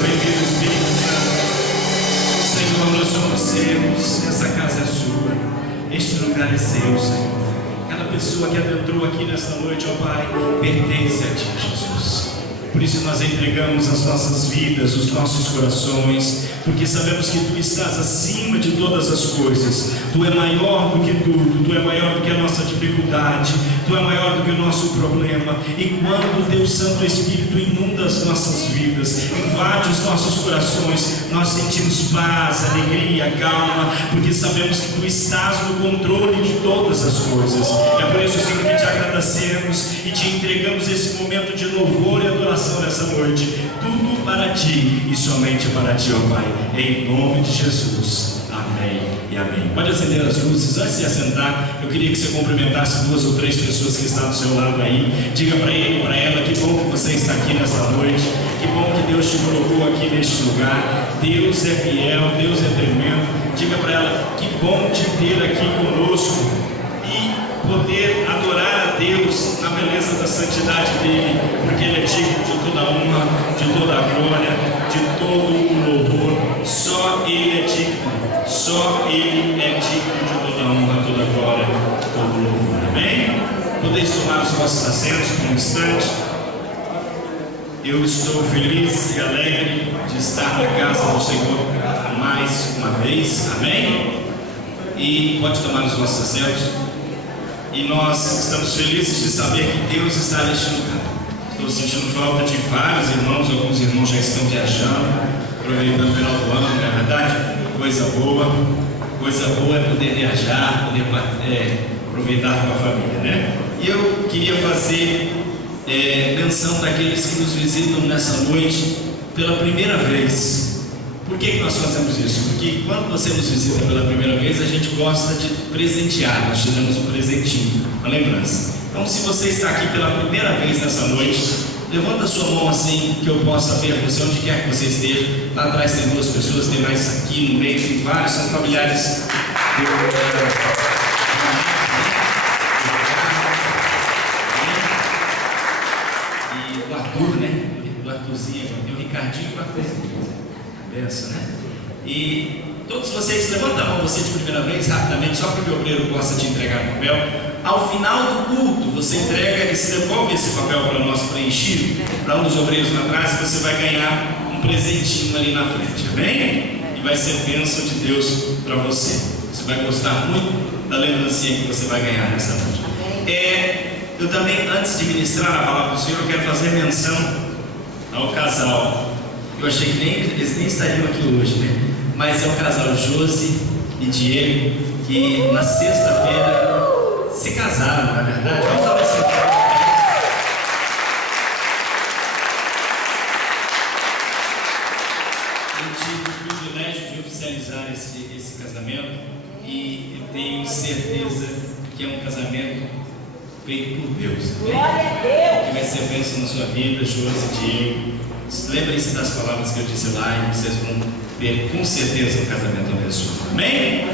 bem-vindo, Espírito Santo. Senhor, nós somos seus, essa casa é sua, este lugar é seu, Senhor. Cada pessoa que adentrou aqui nesta noite, ó Pai, pertence a Ti, Jesus. Por isso nós entregamos as nossas vidas, os nossos corações, porque sabemos que Tu estás acima de todas as coisas. Tu é maior do que tudo, Tu é maior do que a nossa dificuldade, Tu é maior do que o nosso problema. E quando o Teu Santo Espírito inunda as nossas vidas, invade os nossos corações, nós sentimos paz, alegria, calma, porque sabemos que Tu estás no controle de todas as coisas. É por isso, Senhor, que Te agradecemos e Te entregamos esse momento de louvor e adoração nessa noite. Tudo para Ti e somente para Ti, ó Pai. Em nome de Jesus. Amém e amém. Pode acender as luzes. Antes de se assentar, eu queria que você cumprimentasse 2 ou 3 pessoas que estão do seu lado aí. Diga para ele, para ela, que bom que você está aqui nesta noite. Que bom que Deus te colocou aqui neste lugar. Deus é fiel, Deus é tremendo. Diga para ela, que bom te ter aqui conosco e poder adorar a Deus na beleza da santidade dele, porque Ele é digno de toda a honra, de toda a glória, de todo o louvor. Só Ele é digno, só Ele é digno de toda a honra, toda a glória, todo o louvor. Amém? Podeis tomar os vossos assentos por um instante. Eu estou feliz e alegre de estar na casa do Senhor mais uma vez. Amém? E pode tomar os vossos assentos. E nós estamos felizes de saber que Deus está neste lugar. Estou sentindo falta de vários irmãos, alguns irmãos já estão viajando, aproveitando o final do ano, não é verdade? Coisa boa é poder viajar, poder aproveitar com a família, né? E eu queria fazer menção daqueles que nos visitam nessa noite pela primeira vez. Por que nós fazemos isso? Porque quando você nos visita pela primeira vez, a gente gosta de presentear. Nós tiramos um presentinho, uma lembrança. Então, se você está aqui pela primeira vez nessa noite, levanta a sua mão assim, que eu possa ver você onde quer que você esteja. Lá atrás tem 2 pessoas, tem mais aqui no meio, tem vários, são familiares e o Arthur, né? O Arthurzinho, tem o Ricardinho e o Arthurzinho. Benção, né? E todos vocês, levanta a mão você de primeira vez, rapidamente, só para que o obreiro possa te entregar o papel. Ao final do culto, você entrega e se devolve esse papel para nós preenchido, para um dos obreiros lá atrás, e você vai ganhar um presentinho ali na frente, amém? E vai ser bênção de Deus para você. Você vai gostar muito da lembrancinha que você vai ganhar nessa noite. Eu também, antes de ministrar a palavra do Senhor, eu quero fazer menção ao casal. Eu achei que eles nem estariam aqui hoje, né? Mas é o casal Josi e Diego, que na sexta-feira se casaram, não é verdade? Vamos dar uma sentada. Eu tive o privilégio de oficializar esse casamento e tenho certeza que é um casamento feito por Deus. Glória a Deus! Que vai ser bênção na sua vida, Josi e Diego. Lembrem-se das palavras que eu disse lá e vocês vão ter com certeza um casamento abençoado. Amém?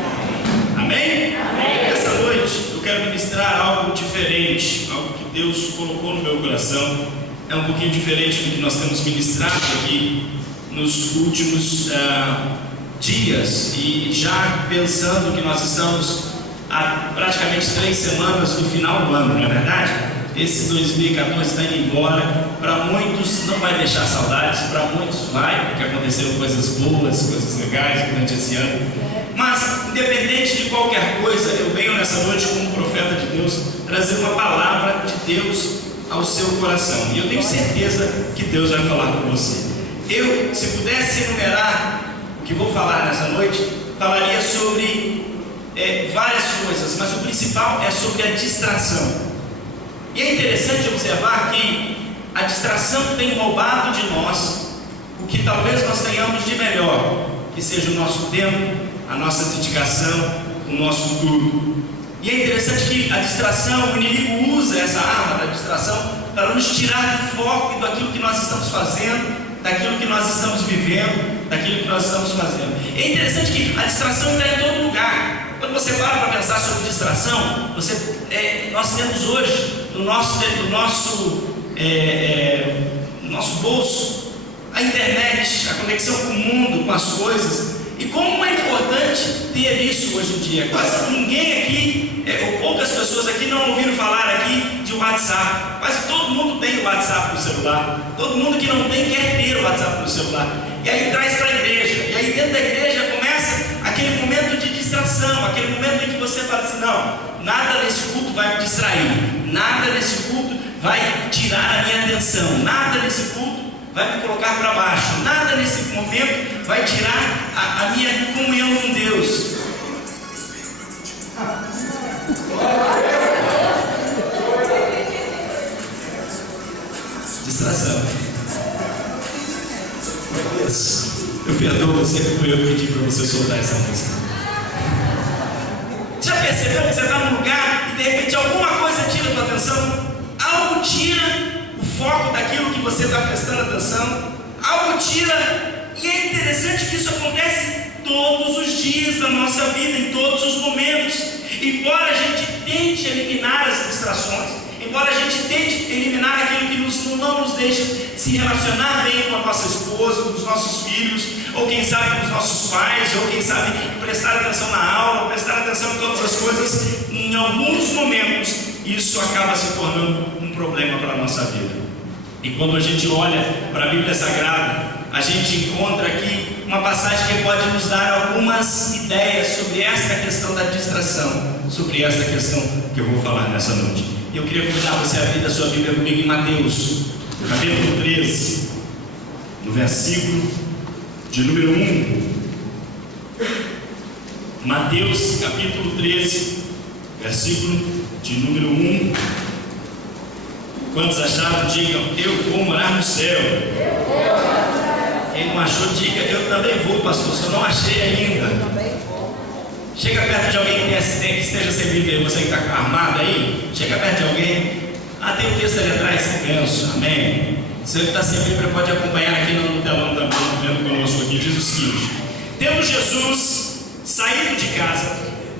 Amém? Amém? Essa noite eu quero ministrar algo diferente, algo que Deus colocou no meu coração. É um pouquinho diferente do que nós temos ministrado aqui nos últimos dias, e já pensando que nós estamos há praticamente 3 semanas do final do ano, não é verdade? Esse 2014 está indo embora. Para muitos não vai deixar saudades, para muitos vai, porque aconteceram coisas boas, coisas legais durante esse ano. Mas, independente de qualquer coisa, eu venho nessa noite como profeta de Deus trazer uma palavra de Deus ao seu coração. E eu tenho certeza que Deus vai falar com você. Eu, se pudesse enumerar o que vou falar nessa noite, falaria sobre várias coisas, mas o principal é sobre a distração. E é interessante observar que a distração tem roubado de nós o que talvez nós tenhamos de melhor, que seja o nosso tempo, a nossa dedicação, o nosso tudo. E é interessante que a distração, o inimigo usa essa arma da distração para nos tirar do foco daquilo que nós estamos fazendo, daquilo que nós estamos vivendo, daquilo que nós estamos fazendo. É interessante que a distração está em todo lugar. Quando você para pensar sobre distração, nós temos hoje no nosso bolso a internet, a conexão com o mundo, com as coisas. E como é importante ter isso hoje em dia. Quase ninguém aqui, ou poucas pessoas aqui não ouviram falar aqui de WhatsApp. Quase todo mundo tem o WhatsApp no celular. Todo mundo que não tem quer ter o WhatsApp no celular. E aí traz para a igreja. E aí dentro da igreja começa aquele momento de distração, aquele momento em que você fala assim, não, nada nesse culto vai me distrair, nada nesse culto vai tirar a minha atenção, nada nesse culto vai me colocar para baixo, nada nesse momento vai tirar a minha comunhão com Deus. Distração. Eu perdoo você, que foi eu que pedi para você soltar essa música. Já percebeu que você está num lugar e de repente alguma coisa tira a tua atenção? Algo tira o foco daquilo que você está prestando atenção, algo tira, e é interessante que isso acontece todos os dias da nossa vida, em todos os momentos. Embora a gente tente eliminar as distrações, embora a gente tente eliminar aquilo que não nos deixa se relacionar bem com a nossa esposa, com os nossos filhos, ou quem sabe com os nossos pais, ou quem sabe prestar atenção na aula, prestar atenção em todas as coisas, em alguns momentos isso acaba se tornando um problema para a nossa vida. E quando a gente olha para a Bíblia Sagrada, a gente encontra aqui uma passagem que pode nos dar algumas ideias sobre esta questão da distração, sobre esta questão que eu vou falar nessa noite. Eu queria convidar você a abrir a sua Bíblia comigo em Mateus, capítulo 13, no versículo de número 1. Mateus, capítulo 13, versículo de número 1. Quantos acharam, digam, eu vou morar no céu. Quem não achou, diga, eu também vou, pastor, só não achei ainda. Chega perto de alguém que esteja sem Bíblia, você que está armado aí, chega perto de alguém. Tem um texto ali atrás, penso, amém. Você que está sem Bíblia pode acompanhar aqui no telão também, vendo conosco aqui. Diz o seguinte: tendo Jesus saído de casa,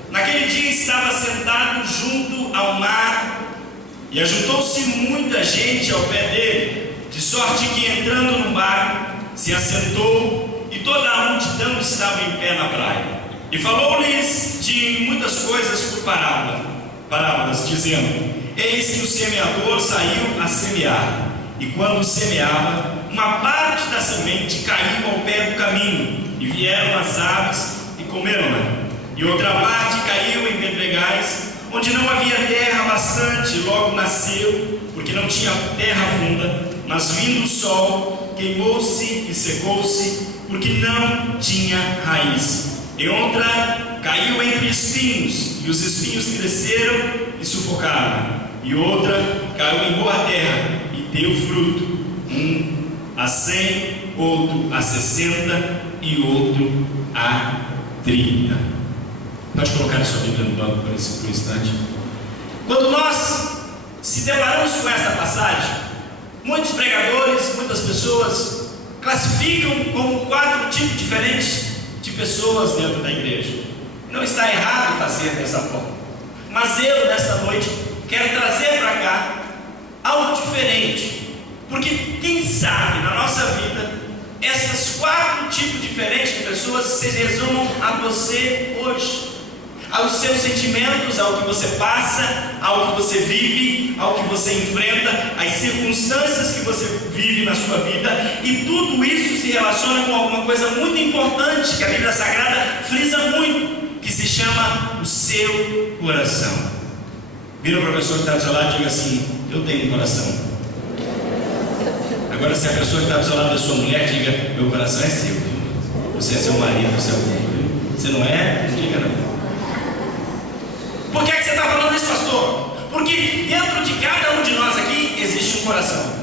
naquele dia estava sentado junto ao mar, e ajuntou-se muita gente ao pé dele, de sorte que entrando no barco, se assentou, e toda a multidão estava em pé na praia. E falou-lhes de muitas coisas por parábolas, dizendo: eis que o semeador saiu a semear, e quando semeava, uma parte da semente caiu ao pé do caminho, e vieram as aves e comeram-na. E outra parte caiu em pedregais, onde não havia terra bastante, logo nasceu, porque não tinha terra funda, mas vindo o sol, queimou-se e secou-se, porque não tinha raiz. E outra caiu entre espinhos, e os espinhos cresceram e sufocaram. E outra caiu em boa terra, e deu fruto, um a 100, outro a 60 e outro a 30. Pode colocar a sua Bíblia no banco por um instante. Quando nós se deparamos com essa passagem, muitos pregadores, muitas pessoas classificam como 4 tipos diferentes de pessoas dentro da igreja. Não está errado fazer dessa forma, mas eu nessa noite quero trazer para cá algo diferente, porque quem sabe na nossa vida essas 4 tipos diferentes de pessoas se resumam a você hoje, aos seus sentimentos, ao que você passa, ao que você vive, ao que você enfrenta, às circunstâncias que você vive na sua vida, e tudo isso se relaciona com alguma coisa muito importante que a Bíblia Sagrada frisa muito, que se chama o seu coração. Vira para a pessoa que está do seu lado e diga assim: eu tenho um coração. Agora, se a pessoa que está do seu lado é sua mulher, diga: meu coração é seu. Você é seu marido, seu filho. Você não é? Não diga não. Por que você está falando isso, pastor? Porque dentro de cada um de nós aqui existe um coração.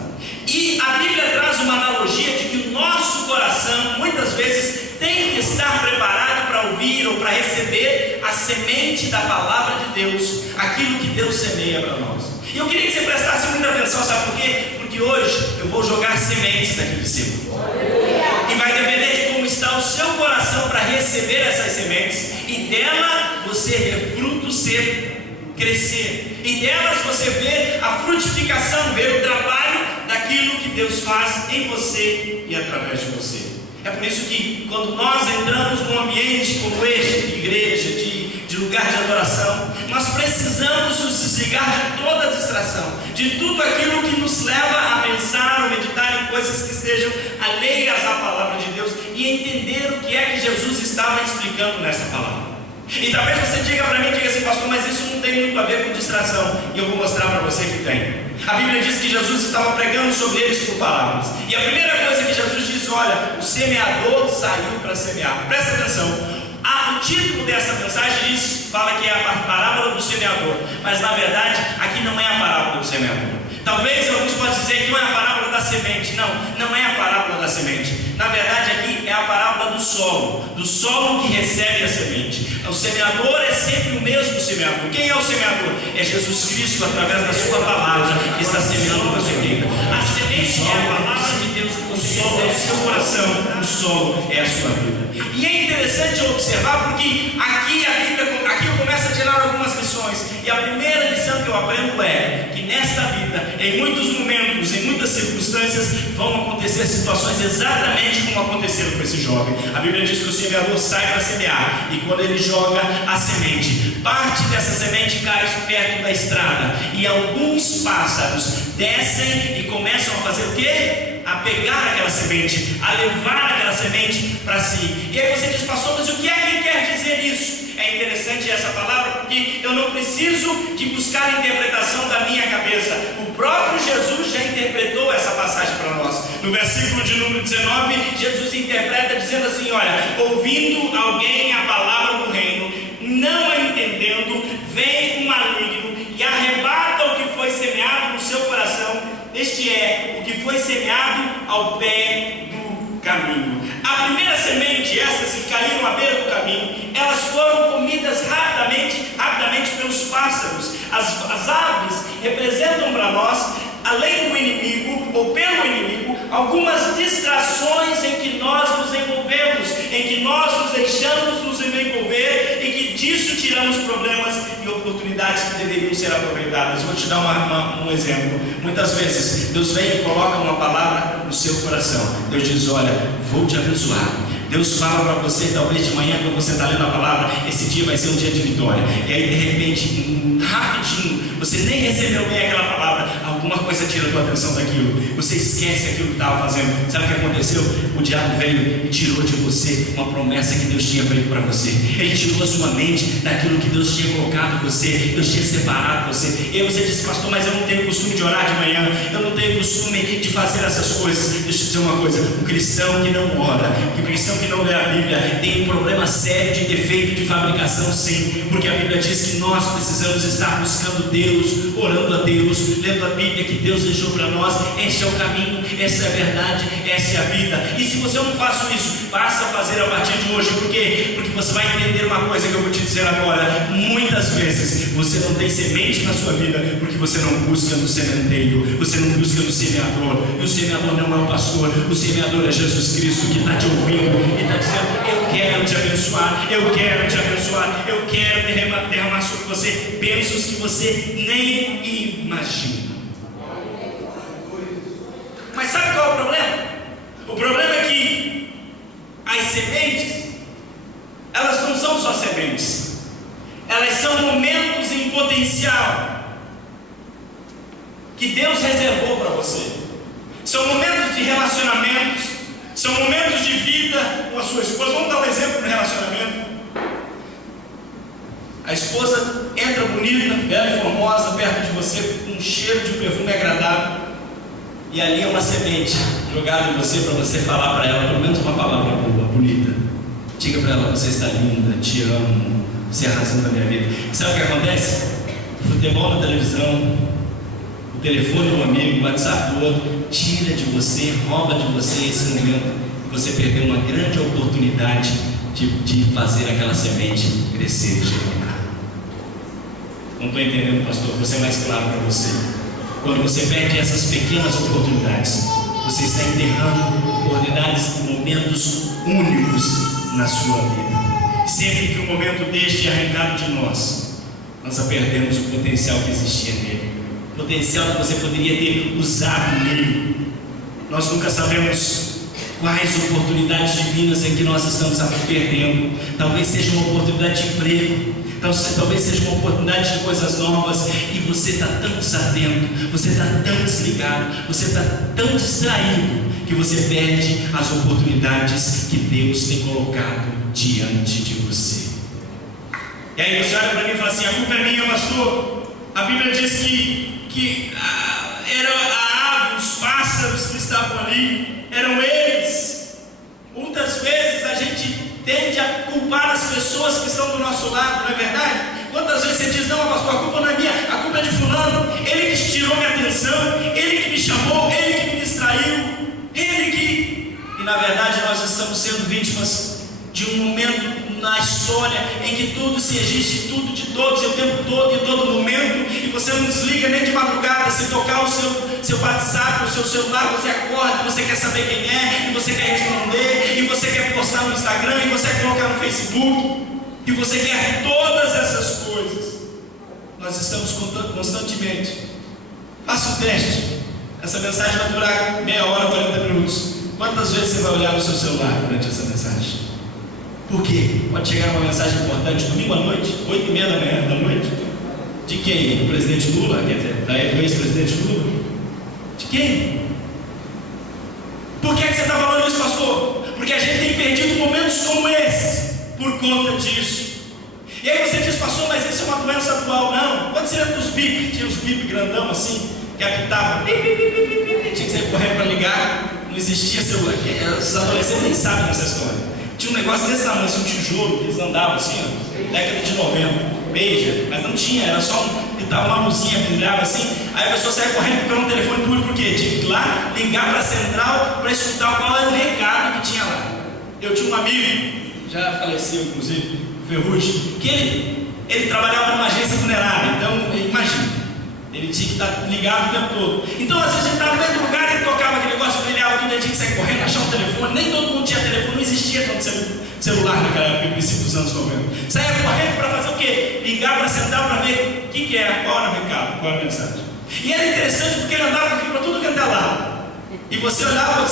E a Bíblia traz uma analogia de que o nosso coração muitas vezes tem que estar preparado para ouvir ou para receber a semente da palavra de Deus, aquilo que Deus semeia para nós. E eu queria que você prestasse muita atenção, sabe por quê? Porque hoje eu vou jogar sementes daqui de cima. E vai depender de como está o seu coração para receber essas sementes, e dela você vê fruto seco crescer, e delas você vê a frutificação, vê o trabalho daquilo que Deus faz em você e através de você. É por isso que quando nós entramos num ambiente como este, de igreja, de lugar de adoração, nós precisamos nos desligar de toda a distração, de tudo aquilo que nos leva a pensar ou meditar em coisas que estejam alheias à palavra de Deus e entender o que é que Jesus estava explicando nessa palavra. E talvez você diga para mim, diga assim, pastor, mas isso não tem muito a ver com distração. E eu vou mostrar para você que tem. A Bíblia diz que Jesus estava pregando sobre eles por palavras. E a primeira coisa que Jesus diz, olha, o semeador saiu para semear. Presta atenção. O título dessa mensagem fala que é a parábola do semeador. Mas na verdade, aqui não é a parábola do semeador. Talvez alguns possam dizer que não é a parábola da semente. Não, não é a parábola da semente. Na verdade, aqui é a parábola do solo que recebe a semente. O semeador é sempre o mesmo semeador. Quem é o semeador? É Jesus Cristo, através da sua palavra, que está semeando na sua vida. A semente é a palavra de Deus. O solo é o seu coração, o solo é a sua vida. E é interessante observar, porque aqui a Bíblia, aqui eu começo a tirar algumas lições. E a primeira lição que eu aprendo é que nesta vida, em muitos momentos, em muitas circunstâncias, vão acontecer situações exatamente como aconteceram com esse jovem. A Bíblia diz que o semeador sai para semear, e quando ele joga a semente, parte dessa semente cai perto da estrada, e alguns pássaros descem e começam a fazer o quê? A pegar aquela semente, a levar aquela semente para si. E aí você diz, pastor, mas o que é que quer dizer isso? É interessante essa palavra, porque eu não preciso de buscar a interpretação da minha cabeça. O próprio Jesus já interpretou essa passagem para nós. No versículo de número 19, Jesus interpreta dizendo assim, olha, ouvindo alguém a palavra do reino, não a entendendo, vem o maligno e arrebata o que foi semeado no seu coração. Este é o que foi semeado ao pé do caminho. A primeira semente, essas que caíram à beira do caminho, elas foram comidas rapidamente pelos pássaros. As aves representam para nós, além do inimigo ou pelo inimigo, algumas distrações em que nós nos envolvemos, em que nós nos deixamos nos envolver e que disso tiramos problemas e oportunidades que deveriam ser aproveitadas. Vou te dar um exemplo. Muitas vezes Deus vem e coloca uma palavra no seu coração. Deus diz, olha, vou te abençoar. Deus fala para você, talvez de manhã, quando você está lendo a palavra, esse dia vai ser um dia de vitória. E aí de repente, rapidinho, você nem recebeu bem aquela palavra, alguma coisa tira a tua atenção daquilo, você esquece aquilo que estava fazendo. Sabe o que aconteceu? O diabo veio e tirou de você uma promessa que Deus tinha feito para você. Ele tirou a sua mente daquilo que Deus tinha colocado em você, Deus tinha separado você. E aí você disse, pastor, mas eu não tenho costume de orar de manhã, eu não tenho costume de fazer essas coisas. Deixa eu te dizer uma coisa, o cristão que não ora, o cristão que não lê a Bíblia, tem um problema sério de defeito de fabricação, sim, porque a Bíblia diz que nós precisamos estar buscando Deus, orando a Deus, lendo a Bíblia que Deus deixou para nós. Este é o caminho, essa é a verdade, essa é a vida. E se você não faz isso, passa a fazer a partir de hoje. Por quê? Porque você vai entender uma coisa que eu vou te dizer agora. Muitas vezes você não tem semente na sua vida porque você não busca no sementeiro, você não busca no semeador. E o semeador não é o pastor, o semeador é Jesus Cristo, que está te ouvindo e está dizendo, eu quero te abençoar, eu quero te abençoar, eu quero derramar sobre você bênçãos que você nem imagina. Mas sabe qual é o problema? O problema é que as sementes, elas não são só sementes, elas são momentos em potencial que Deus reservou para você. São momentos de relacionamentos, são momentos de vida com a sua esposa. Vamos dar um exemplo no relacionamento. A esposa entra bonita, bela e formosa perto de você, com um cheiro de perfume agradável, e ali é uma semente jogada em você para você falar para ela pelo menos uma palavra boa, bonita. Diga para ela, você está linda, te amo, você é a razão da minha vida. E sabe o que acontece? Futebol na televisão, o telefone do amigo, o WhatsApp do outro, tira de você, rouba de você esse momento. Você perdeu uma grande oportunidade de fazer aquela semente crescer e germinar. Não estou entendendo, pastor, vou ser mais claro para você. Quando você perde essas pequenas oportunidades, você está enterrando oportunidades, momentos únicos na sua vida. Sempre que o momento deste é arrancado de nós, nós perdemos o potencial que existia nele. potencial que você poderia ter usado nele. Nós nunca sabemos quais oportunidades divinas em que nós estamos perdendo. Talvez seja uma oportunidade de emprego, talvez seja uma oportunidade de coisas novas, e você está tão desatento, você está tão desligado, você está tão distraído, que você perde as oportunidades que Deus tem colocado diante de você. E aí você olha para mim e fala assim: a culpa é minha, pastor. A Bíblia diz que era a ave, os pássaros que estavam ali, eram eles. Muitas vezes a gente tende a culpar as pessoas que estão do nosso lado, não é verdade? Quantas vezes você diz: não, pastor, a culpa não é minha, a culpa é de fulano, ele que tirou minha atenção, ele que me chamou, ele que me distraiu, ele que... E na verdade nós estamos sendo vítimas de um momento na história em que tudo se existe, tudo de todos, e o tempo todo, em todo momento, e você não desliga nem de madrugada. Se tocar o seu WhatsApp, o seu celular, você acorda, você quer saber quem é, e você quer responder, e você quer postar no Instagram, e você quer colocar no Facebook, e você quer todas essas coisas. Nós estamos constantemente. Faça o teste. Essa mensagem vai durar meia hora, 40 minutos. Quantas vezes você vai olhar no seu celular durante essa mensagem? Por quê? Pode chegar uma mensagem importante domingo à noite, 8h30 da noite. De quem? Do presidente Lula? Quer dizer, do ex-presidente Lula? De quem? Por que você está falando isso, pastor? Porque a gente tem perdido momentos como esse por conta disso. E aí você diz: pastor, mas isso é uma doença atual. Não. Quando você lembra dos bip, tinha os bip grandão assim, que apitava, tinha que sair correndo para ligar, não existia celular. Os adolescentes nem sabem dessa história. Tinha um negócio desse tamanho, assim, um tijolo, que eles andavam assim, ó, década de 90, beija, mas não tinha, era só uma luzinha que brilhava assim. Aí a pessoa saia correndo porque era um telefone público, porque tinha que ir lá, ligar para a central para escutar qual era o recado que tinha lá. Eu tinha um amigo, já faleceu inclusive, Ferrugem, que ele trabalhava numa agência funerária. Então, imagina, ele tinha que estar ligado o tempo todo. Então, às vezes, a gente estava no mesmo lugar e tocava aquele negócio, brilhava tudo, ele tinha que sair correndo, achar um telefone. Nem todo mundo tinha telefone, não existia tanto celular naquela época, no princípio dos anos 90. Saia correndo para fazer o quê? Ligar para a central para ver o que era, qual era o recado, qual era a mensagem. E era interessante porque ele andava com aquilo para tudo que ele lá. E você olhava,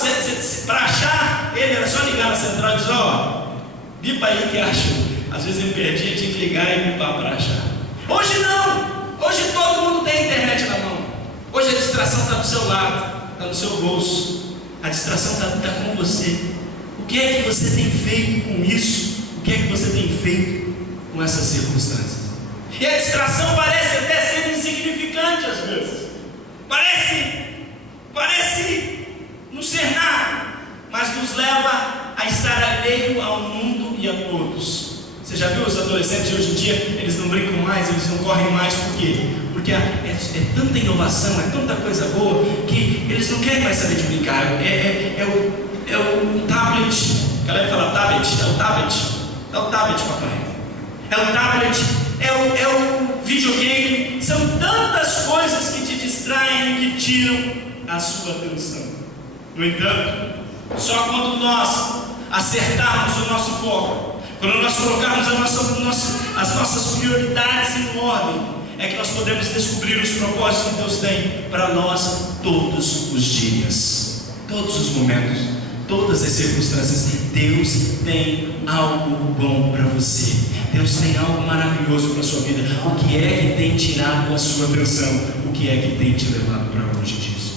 para achar ele, era só ligar na central e dizer: ó, bipa aí que acha. Às vezes ele perdia, tinha que ligar e bipar para achar. Hoje não! Hoje todo mundo tem a internet na mão. Hoje a distração está do seu lado, está no seu bolso. A distração está com você. O que é que você tem feito com isso? O que é que você tem feito com essas circunstâncias? E a distração parece até ser insignificante às vezes. Parece não ser nada, mas nos leva a estar alheio ao mundo e a todos. Você já viu os adolescentes de hoje em dia? Eles não brincam mais, eles não correm mais. Por quê? Porque é tanta inovação, é tanta coisa boa, que eles não querem mais saber de brincar. É o tablet. A galera fala tablet, é o tablet. É o tablet, papai. É o tablet, é o videogame. São tantas coisas que te distraem e que tiram a sua atenção. No entanto, só quando nós acertarmos o nosso foco, quando nós colocarmos as nossas prioridades em ordem, é que nós podemos descobrir os propósitos que Deus tem para nós todos os dias, todos os momentos, todas as circunstâncias. Deus tem algo bom para você. Deus tem algo maravilhoso para a sua vida. O que é que tem tirado a sua atenção? O que é que tem te levado para longe disso?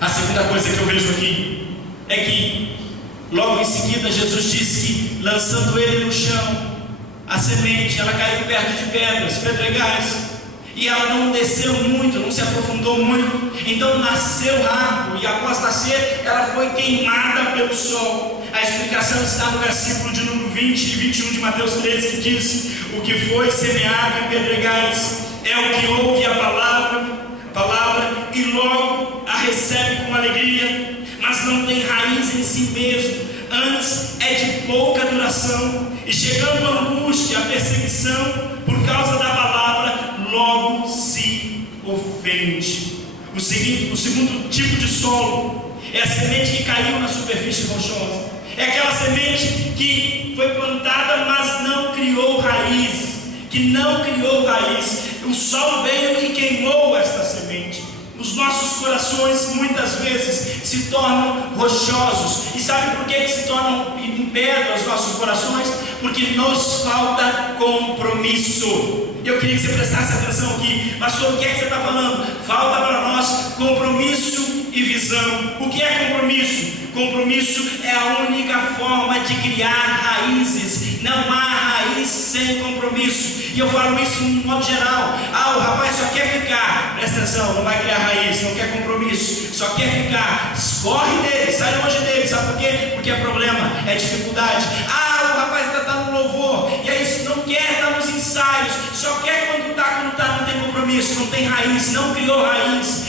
A segunda coisa que eu vejo aqui é que logo em seguida Jesus disse que, lançando ele no chão, a semente, ela caiu perto de pedras, pedregais, e ela não desceu muito, não se aprofundou muito, então nasceu rápido, e após nascer, ela foi queimada pelo sol. A explicação está no versículo de número 20 e 21 de Mateus 13, que diz: o que foi semeado em pedregais é o que ouve a palavra e logo a recebe com alegria, mas não tem raiz em si mesmo, antes é de pouca duração, e chegando a angústia, a perseguição, por causa da palavra, logo se ofende. O segundo tipo de solo é a semente que caiu na superfície rochosa. É aquela semente que foi plantada, mas não criou raiz. O sol veio e queimou esta semente. nossos corações muitas vezes se tornam rochosos. E sabe por que se tornam em pedra os nossos corações? Porque nos falta compromisso. Eu queria que você prestasse atenção aqui. Pastor, o que é que você está falando? Falta para nós compromisso e visão. O que é compromisso? Compromisso é a única forma de criar raízes. Não há raiz sem compromisso. E eu falo isso de um modo geral. O rapaz só quer ficar. Presta atenção, não vai criar raiz, não quer compromisso, só quer ficar. Corre dele, sai longe dele. Sabe por quê? Porque é problema, é dificuldade. O rapaz ainda está no louvor, e é isso, não quer estar nos ensaios, só quer quando está, não tem compromisso, não tem raiz, não criou raiz.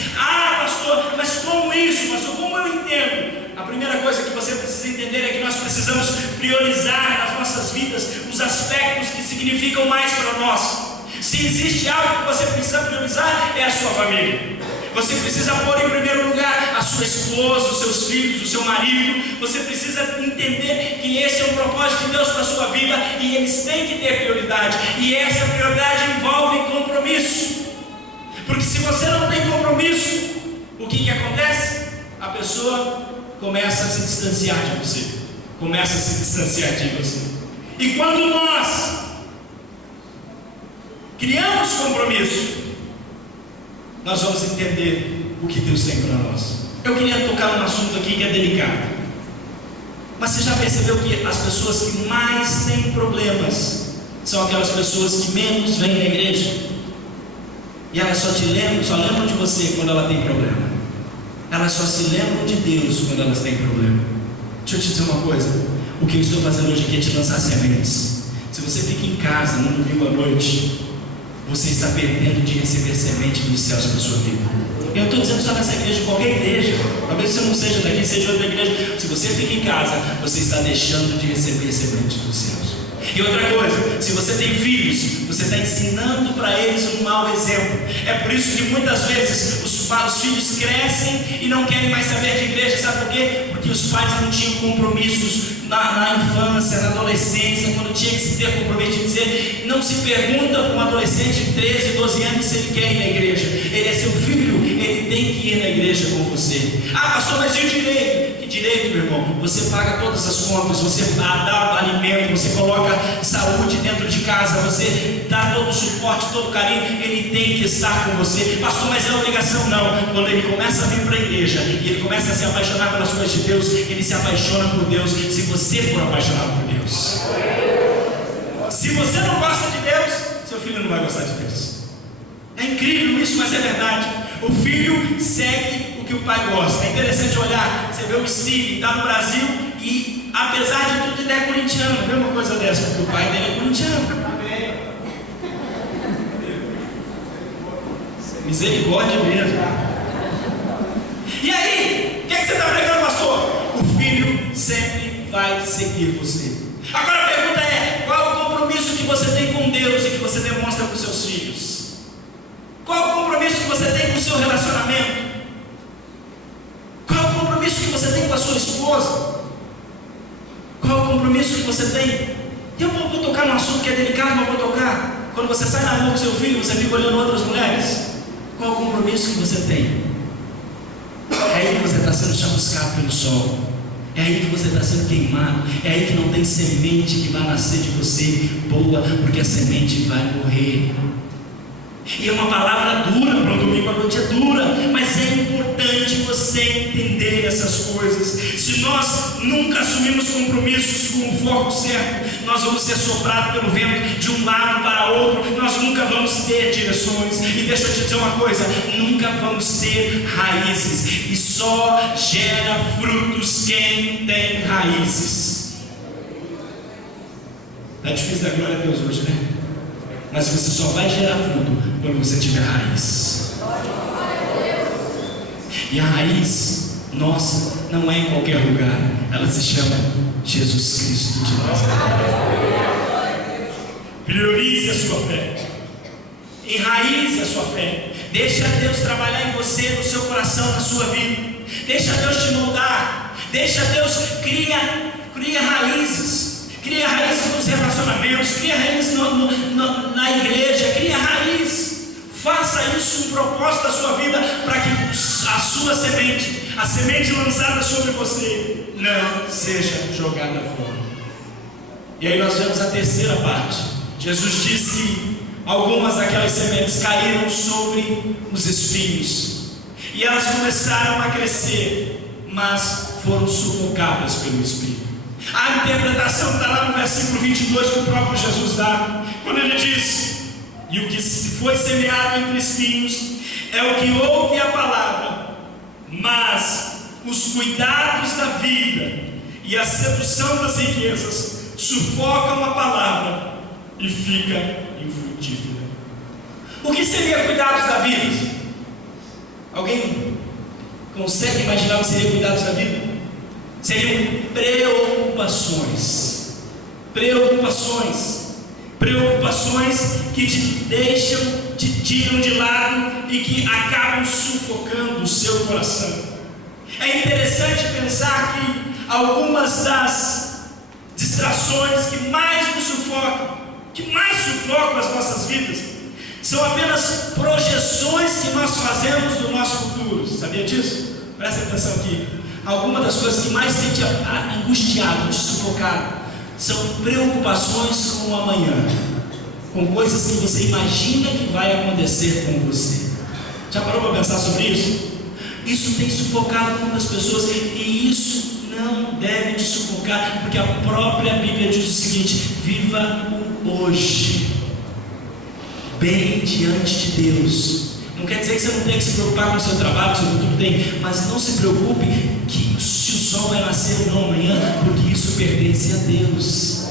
Pastor, mas como isso, pastor? Como eu entendo? A primeira coisa que você precisa entender é que nós precisamos priorizar nas nossas vidas os aspectos que significam mais para nós. Se existe algo que você precisa priorizar, é a sua família. Você precisa pôr em primeiro lugar a sua esposa, os seus filhos, o seu marido. Você precisa entender que esse é o propósito de Deus para a sua vida e eles têm que ter prioridade. E essa prioridade envolve compromisso. Porque se você não tem compromisso, o que acontece? A pessoa começa a se distanciar de você. Começa a se distanciar de você. E quando nós criamos compromisso, nós vamos entender o que Deus tem para nós. Eu queria tocar num assunto aqui que é delicado. Mas você já percebeu que as pessoas que mais têm problemas são aquelas pessoas que menos vêm na igreja? E elas só lembram de você quando ela tem problema. Elas só se lembram de Deus quando elas têm problema. Deixa eu te dizer uma coisa. O que eu estou fazendo hoje aqui é te lançar sementes. Se você fica em casa no domingo à noite, você está perdendo de receber semente dos céus para a sua vida. Eu não estou dizendo só nessa igreja, qualquer igreja. Talvez você não seja daqui, seja outra igreja. Se você fica em casa, você está deixando de receber semente dos céus. E outra coisa, se você tem filhos, você está ensinando para eles um mau exemplo. É por isso que muitas vezes os filhos crescem e não querem mais saber de igreja. Sabe por quê? Porque os pais não tinham compromissos na infância, na adolescência, quando tinha que se ter compromisso de dizer. Não se pergunta para um adolescente de 13, 12 anos se ele quer ir na igreja. Ele é seu filho, ele tem que ir na igreja com você. Pastor, mas e o direito? Que direito, meu irmão? Você paga todas as contas, você dá alimento, você coloca saúde dentro de casa, você dá todo o suporte, todo o carinho. Ele tem que estar com você. Pastor, mas é obrigação? Não. Quando ele começa a vir para a igreja e ele começa a se apaixonar pelas coisas de Deus, ele se apaixona por Deus. Se você for apaixonado por Deus, se você não gosta de Deus, seu filho não vai gostar de Deus. É incrível isso, mas é verdade. O filho segue o que o pai gosta. É interessante olhar. Você vê o Steve, está no Brasil e, apesar de tudo, ele é corintiano. Vê uma coisa dessa, porque o pai dele é corintiano. Misericórdia mesmo. E aí, o que você está pregando, pastor? O filho sempre vai seguir você. Agora a pergunta é: qual é o compromisso que você tem com Deus e que você demonstra com seus filhos? Qual é o compromisso que você tem com o seu relacionamento? Qual é o compromisso que você tem com a sua esposa? Qual é o compromisso que você tem? Eu vou tocar num assunto que é delicado, mas vou tocar. Quando você sai na rua com seu filho, você fica olhando outras mulheres. Qual é o compromisso que você tem? É aí que você está sendo chamuscado pelo sol. É aí que você está sendo queimado. É aí que não tem semente que vai nascer de você boa, porque a semente vai morrer. E é uma palavra dura para um domingo à noite, é dura, mas é importante você entender essas coisas. Se nós nunca assumimos compromissos com o foco certo, nós vamos ser soprados pelo vento de um lado para outro, nós nunca vamos ter direções. E deixa eu te dizer uma coisa: nunca vamos ter raízes, e só gera frutos quem tem raízes. Está difícil dar glória a Deus hoje, né? Mas você só vai gerar fruto quando você tiver raiz. E a raiz nossa não é em qualquer lugar. Ela se chama Jesus Cristo de Nazaré. Priorize a sua fé. Enraize a sua fé. Deixa Deus trabalhar em você, no seu coração, na sua vida. Deixa Deus te moldar. Deixa Deus cria raízes. Cria raízes nos relacionamentos, cria raízes na igreja, cria raiz. Faça isso um propósito da sua vida, para que a sua semente, a semente lançada sobre você, não seja jogada fora. E aí nós vemos a terceira parte. Jesus disse que algumas daquelas sementes caíram sobre os espinhos, e elas começaram a crescer, mas foram sufocadas pelo espinho. A interpretação está lá no versículo 22 que o próprio Jesus dá, quando ele diz: e o que foi semeado entre espinhos é o que ouve a palavra, mas os cuidados da vida e a sedução das riquezas sufocam a palavra e fica infrutífera. O que seria cuidados da vida? Alguém consegue imaginar o que seria cuidados da vida? Seriam preocupações. Preocupações que te deixam, te tiram de lado e que acabam sufocando o seu coração. É interessante pensar que algumas das distrações que mais nos sufocam, que mais sufocam as nossas vidas, são apenas projeções que nós fazemos do nosso futuro. Sabia disso? Presta atenção aqui. Algumas das coisas que mais tem te angustiado, te sufocado, são preocupações com o amanhã, com coisas que você imagina que vai acontecer com você. Já parou para pensar sobre isso? Isso tem sufocado muitas pessoas, e isso não deve te sufocar, porque a própria Bíblia diz o seguinte: viva o hoje, bem diante de Deus. Não quer dizer que você não tem que se preocupar com o seu trabalho, com o seu futuro tem, mas não se preocupe que se o sol vai nascer ou não amanhã, porque isso pertence a Deus.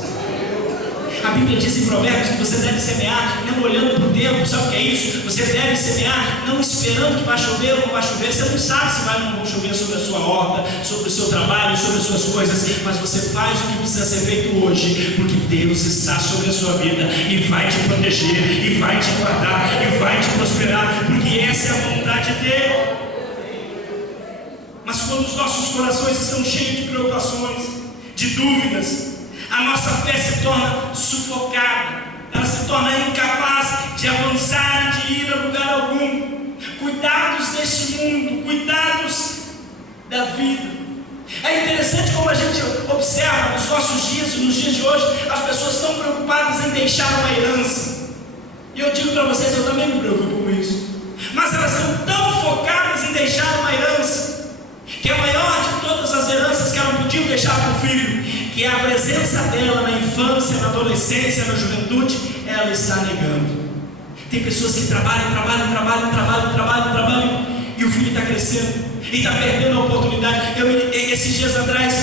A Bíblia diz em Provérbios que você deve semear não olhando para o tempo. Sabe o que é isso? Você deve semear não esperando que vai chover ou não vai chover. Você não sabe se vai ou não vai chover sobre a sua horta, sobre o seu trabalho, sobre as suas coisas, mas você faz o que precisa ser feito hoje, porque Deus está sobre a sua vida e vai te proteger, e vai te guardar, e vai te prosperar, porque essa é a vontade dele. Mas quando os nossos corações estão cheios de preocupações, de dúvidas, a nossa fé se torna sufocada, ela se torna incapaz de avançar, de ir a lugar algum. Cuidados deste mundo, cuidados da vida. É interessante como a gente observa nos nossos dias e nos dias de hoje, as pessoas estão preocupadas em deixar uma herança. E eu digo para vocês, eu também me preocupo com isso. Mas elas estão tão focadas em deixar uma herança, que a maior de todas as heranças que ela podiam deixar para o filho, que é a presença dela na infância, na adolescência, na juventude, ela está negando. Tem pessoas que trabalham, e o filho está crescendo, e está perdendo a oportunidade. Esses dias atrás,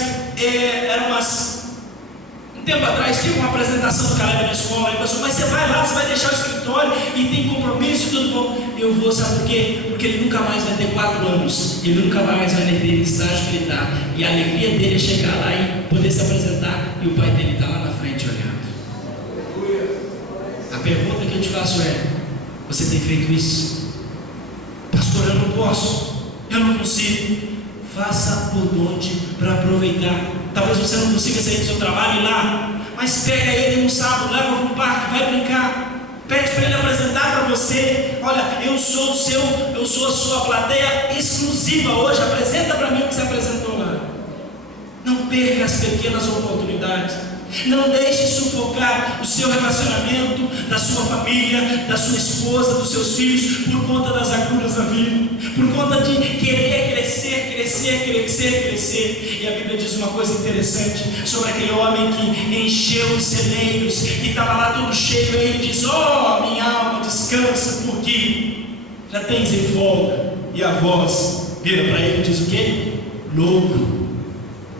um tempo atrás, tive uma apresentação do Caleb na escola, e a pessoa: mas você vai lá, você vai deixar o escritório, e tem compromisso e tudo bom. Eu vou, sabe por quê? Porque ele nunca mais vai ter 4 anos, ele nunca mais vai ter estágio que ele está, e a alegria dele é chegar lá e poder se apresentar, e o pai dele está lá na frente olhando. A pergunta que eu te faço é: você tem feito isso? Pastor, eu não posso, eu não consigo. Faça por onde para aproveitar. Talvez você não consiga sair do seu trabalho e ir lá, mas pega ele no sábado, leva para um parque, vai brincar. Pede para ele apresentar para você: olha, eu sou a sua plateia exclusiva hoje, apresenta para mim o que você apresentou lá. Não perca as pequenas oportunidades. Não deixe sufocar o seu relacionamento, da sua família, da sua esposa, dos seus filhos, por conta das agruras da vida, por conta de querer crescer. E a Bíblia diz uma coisa interessante sobre aquele homem que encheu os celeiros e estava lá todo cheio, e ele diz: oh, minha alma, descansa, porque já tens em folga. E a voz vira para ele e diz: o quê? Louco,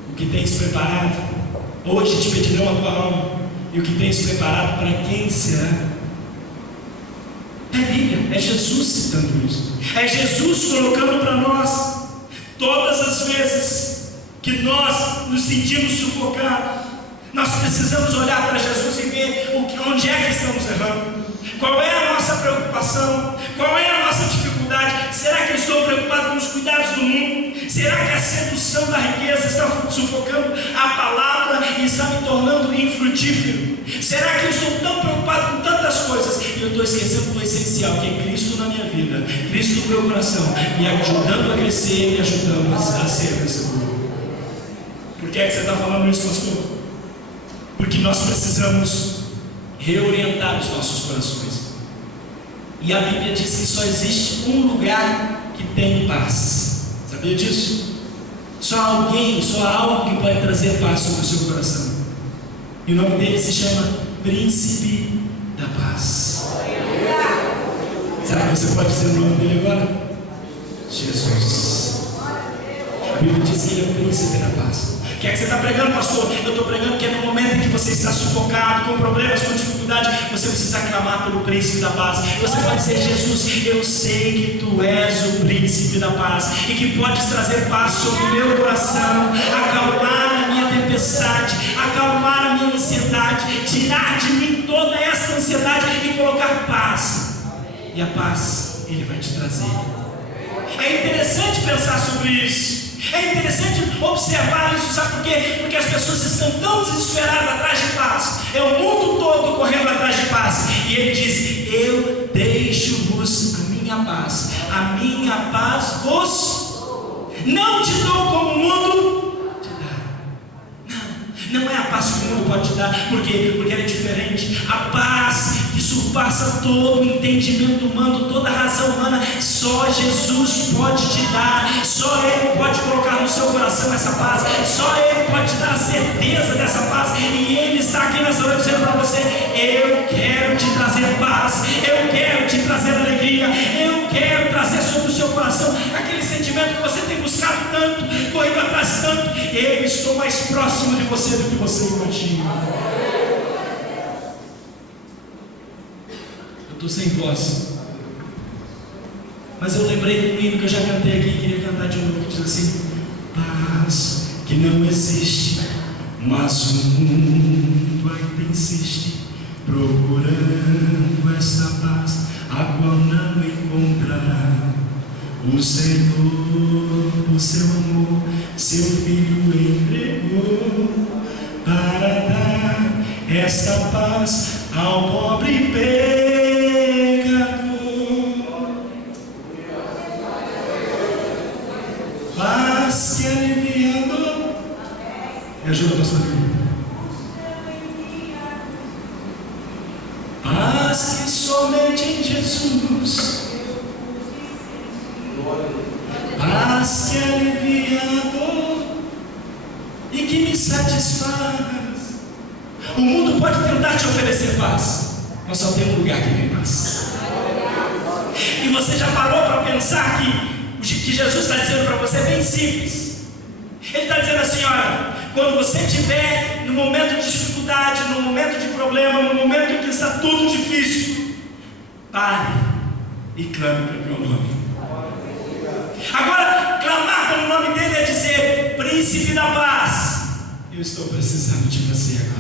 o que tens preparado? Hoje te pedirão a tua alma, e o que tens preparado para quem será? É a Bíblia, é Jesus citando isso, é Jesus colocando para nós. Todas as vezes que nós nos sentimos sufocados, nós precisamos olhar para Jesus e ver onde é que estamos errando, qual é a nossa preocupação, qual é a nossa dificuldade. Será que eu estou preocupado com os cuidados do mundo? Será que a sedução da riqueza está sufocando a palavra e está me tornando infrutífero? Será que eu estou tão preocupado com tantas coisas e eu estou esquecendo do essencial, que é Cristo na minha vida, Cristo no meu coração, me ajudando a crescer, me ajudando a ser vencedor? Por que é que você está falando isso, pastor? Porque nós precisamos reorientar os nossos corações. E a Bíblia diz que só existe um lugar que tem paz. Sabia disso? Só alguém, só algo que pode trazer paz sobre o seu coração. E o nome dele se chama Príncipe da Paz. Será que você pode dizer o nome dele agora? Jesus. A Bíblia diz que ele é o Príncipe da Paz. O que é que você está pregando, pastor? Eu estou pregando que é no momento em que você está sufocado, com problemas, com dificuldade, você precisa clamar pelo Príncipe da Paz. Você pode dizer: Jesus, eu sei que Tu és o Príncipe da Paz e que podes trazer paz sobre o meu coração, acalmar a minha tempestade, acalmar a minha ansiedade, tirar de mim toda essa ansiedade e colocar paz. E a paz Ele vai te trazer. É interessante pensar sobre isso. É interessante observar isso, sabe por quê? Porque as pessoas estão tão desesperadas atrás de paz. É o mundo todo correndo atrás de paz. E ele diz: eu deixo-vos a minha paz vos não te dou como o mundo te dá. Não é a paz que o mundo pode te dar. Por quê? Porque ela é diferente. A paz que surpassa todo o entendimento humano, toda a razão humana, só Jesus pode te dar. Só Ele pode colocar no seu coração essa paz. Só Ele pode te dar a certeza dessa paz. E Ele está aqui nessa noite dizendo para você: eu quero te trazer paz, eu quero te trazer alegria, eu quero trazer sobre o seu coração aquele sentimento que você tem buscado tanto, corrido atrás tanto. Eu estou mais próximo de você do que você imagina. Eu estou sem voz, mas eu lembrei do hino que eu já cantei aqui e queria cantar de novo, que diz assim: paz que não existe, mas o mundo ainda insiste, procurando esta paz, a qual não encontrará. O Senhor, por seu amor, seu Filho entregou para dar esta paz ao pobre pecador. Paz que alivia a dor. Me ajuda, pastor. Paz que somente em Jesus. Paz que alivia a dor e que me satisfaz. O mundo pode tentar te oferecer paz, mas só tem um lugar que tem paz. E você já parou para pensar que o que Jesus está dizendo para você é bem simples. Ele está dizendo assim: olha, quando você estiver no momento de dificuldade, no momento de problema, no momento em que está tudo difícil, pare e clame pelo meu nome. Agora, clamar pelo nome dele é dizer: Príncipe da Paz, eu estou precisando de você agora.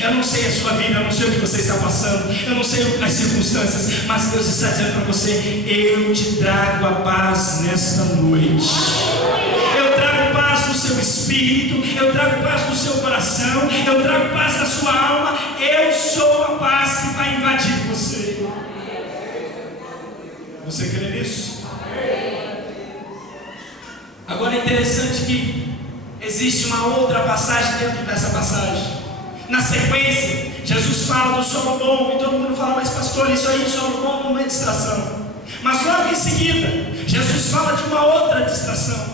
Eu não sei a sua vida, eu não sei o que você está passando, eu não sei as circunstâncias, mas Deus está dizendo para você: eu te trago a paz nesta noite. Eu trago paz no seu espírito, eu trago paz no seu coração, eu trago paz na sua alma. Eu sou a paz que vai invadir você. Você crê nisso? Agora é interessante que existe uma outra passagem dentro dessa passagem. Na sequência, Jesus fala do sono bom, e todo mundo fala: mas pastor, isso aí, sono bom não é distração. Mas logo em seguida, Jesus fala de uma outra distração.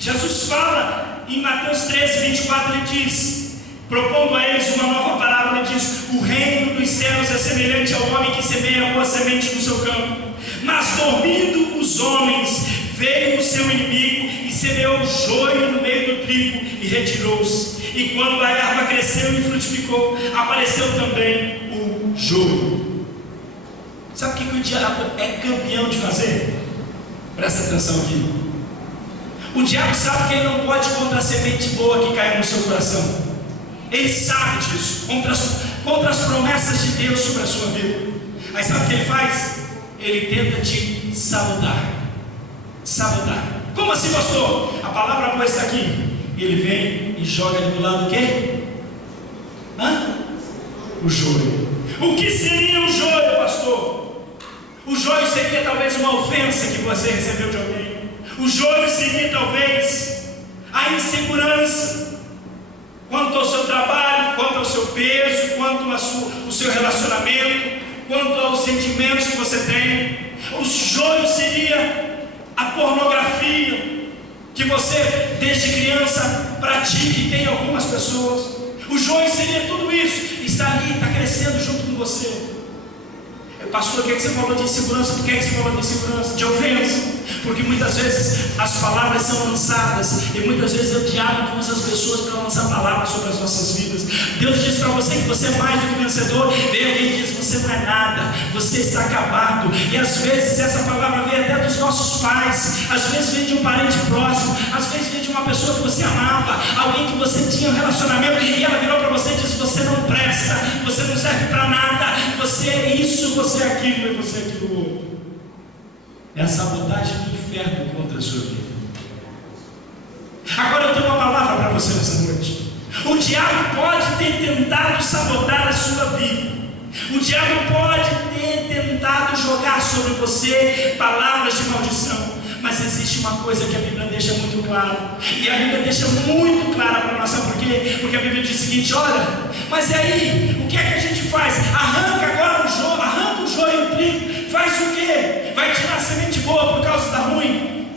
Jesus fala em Mateus 13, 24, ele diz, propondo a eles uma nova parábola, ele diz: o reino dos céus é semelhante ao homem que semeia a boa semente no seu campo. Mas dormindo os homens, veio o seu inimigo e semeou o joio no meio do trigo e retirou-se. E quando a erva cresceu e frutificou, apareceu também o joio. Sabe o que o diabo é campeão de fazer? Presta atenção aqui. O diabo sabe que ele não pode contra a semente boa que caiu no seu coração. Ele sabe disso, contra as promessas de Deus sobre a sua vida. Mas sabe o que ele faz? Ele tenta te sabotar. Como assim, pastor? A palavra boa está aqui. Ele vem e joga ali do lado o quê? O joio. O que seria o joio, pastor? O joio seria talvez uma ofensa que você recebeu de alguém. O joio seria talvez a insegurança quanto ao seu trabalho, quanto ao seu peso, quanto ao seu relacionamento, quanto aos sentimentos que você tem. O joio seria a pornografia que você desde criança pratica e tem algumas pessoas. O joio seria tudo isso, está ali, está crescendo junto com você. Pastor, por que você falou de insegurança? Por que você falou de insegurança? De ofensa? Porque muitas vezes as palavras são lançadas e muitas vezes é o diabo que usa as pessoas para lançar palavras sobre as nossas vidas. Deus diz para você que você é mais do que vencedor. Vem alguém e diz: você não é nada, você está acabado. E às vezes essa palavra vem até dos nossos pais, às vezes vem de um parente próximo, às vezes vem de uma pessoa que você amava, alguém que você tinha um relacionamento e ela virou para você e disse: você não presta, você não serve para nada, você é isso, você é aquilo e você é aquilo outro. É a sabotagem do inferno contra a sua vida. Agora eu tenho uma palavra para você nessa noite. O diabo pode ter tentado sabotar a sua vida. O diabo pode ter tentado jogar sobre você palavras de maldição. Mas existe uma coisa que a Bíblia deixa muito clara. E a Bíblia deixa muito clara para nós. Sabe por quê? Porque a Bíblia diz o seguinte: olha, mas e aí, o que é que a gente faz? Arranca agora o joio, arranca o joio e o trigo. Faz o quê? Vai tirar a semente boa por causa da ruim?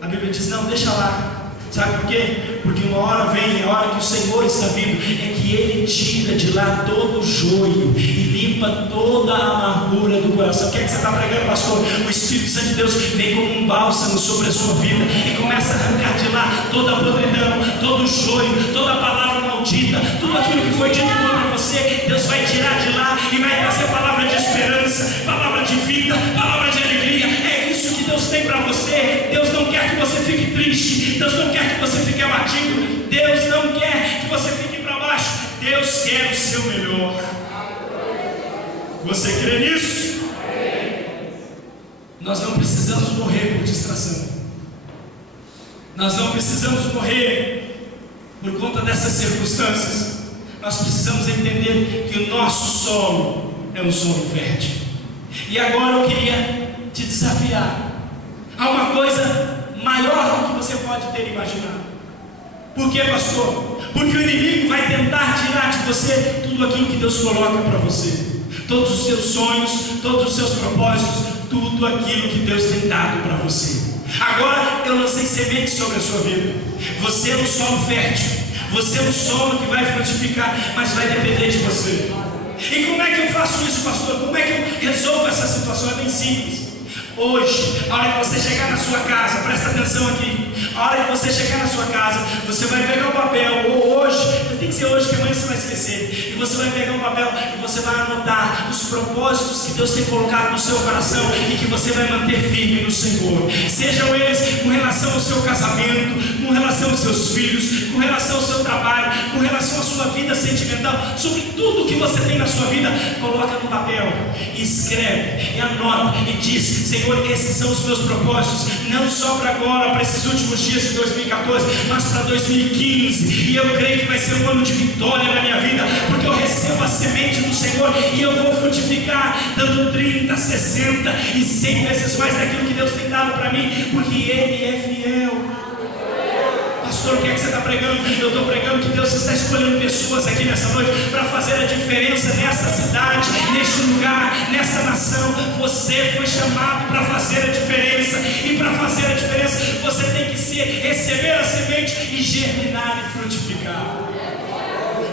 A Bíblia diz: não, deixa lá. Sabe por quê? Porque uma hora vem, a hora que o Senhor está vindo, é que Ele tira de lá todo o joio e limpa toda a amargura do coração. O que é que você está pregando, pastor? O Espírito Santo de Deus vem como um bálsamo sobre a sua vida e começa a arrancar de lá toda a podridão, todo o joio, toda a palavra maldita, tudo aquilo que foi dito contra você. Deus vai tirar de lá e vai trazer palavra de esperança, palavra de vida, palavra de alegria. É isso que Deus tem para você. Deus não quer que você fique triste, Deus não quer que você fique abatido, Deus não quer que você fique para baixo. Deus quer o seu melhor. Você crê nisso? Nós não precisamos morrer por distração. Nós não precisamos morrer por conta dessas circunstâncias. Nós precisamos entender que o nosso solo é um solo fértil. E agora eu queria te desafiar a uma coisa maior do que você pode ter imaginado. Por quê, pastor? Porque o inimigo vai tentar tirar de você tudo aquilo que Deus coloca para você. Todos os seus sonhos, todos os seus propósitos, tudo aquilo que Deus tem dado para você. Agora eu lancei semente sobre a sua vida. Você é um solo fértil, você é um solo que vai frutificar, mas vai depender de você. E como é que eu faço isso, pastor? Como é que eu resolvo essa situação? É bem simples. Hoje, a hora que você chegar na sua casa, presta atenção aqui. A hora que você chegar na sua casa, você vai pegar um papel, ou hoje, mas tem que ser hoje, que amanhã você vai esquecer. E você vai pegar um papel e você vai anotar os propósitos que Deus tem colocado no seu coração e que você vai manter firme no Senhor. Sejam eles com relação ao seu casamento, com relação aos seus filhos, com relação ao seu trabalho, com relação à sua vida sentimental, sobre tudo que você tem na sua vida. Coloca no papel, escreve, e anota e diz: Senhor, esses são os meus propósitos, não só para agora, para esses últimos dias de 2014, mas para 2015. E eu creio que vai ser um ano de vitória na minha vida, porque eu recebo a semente do Senhor e eu vou frutificar, dando 30, 60 e 100 vezes mais daquilo que Deus tem dado para mim, porque Ele é fiel. Pastor, o que é que você está pregando? Eu estou pregando que Deus está escolhendo pessoas aqui nessa noite para fazer a diferença nessa cidade, neste lugar, nessa nação. Você foi chamado para fazer a diferença, e para fazer a diferença você tem que receber a semente e germinar e frutificar.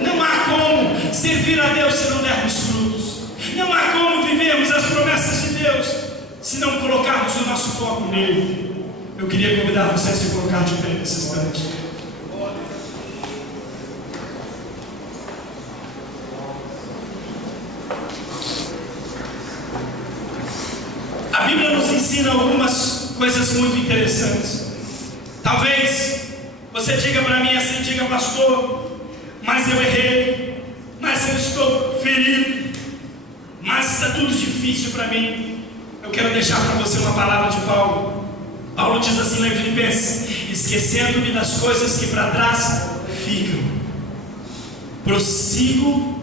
Não há como servir a Deus se não dermos frutos. Não há como vivermos as promessas de Deus se não colocarmos o nosso foco nele. Eu queria convidar você a se colocar de pé nesse instante. A Bíblia nos ensina algumas coisas muito interessantes. Talvez você diga para mim assim: diga, pastor, mas eu errei, mas eu estou ferido, mas está tudo difícil para mim. Eu quero deixar para você uma palavra de Paulo. Paulo diz assim lá em Filipenses: esquecendo-me das coisas que para trás ficam, prossigo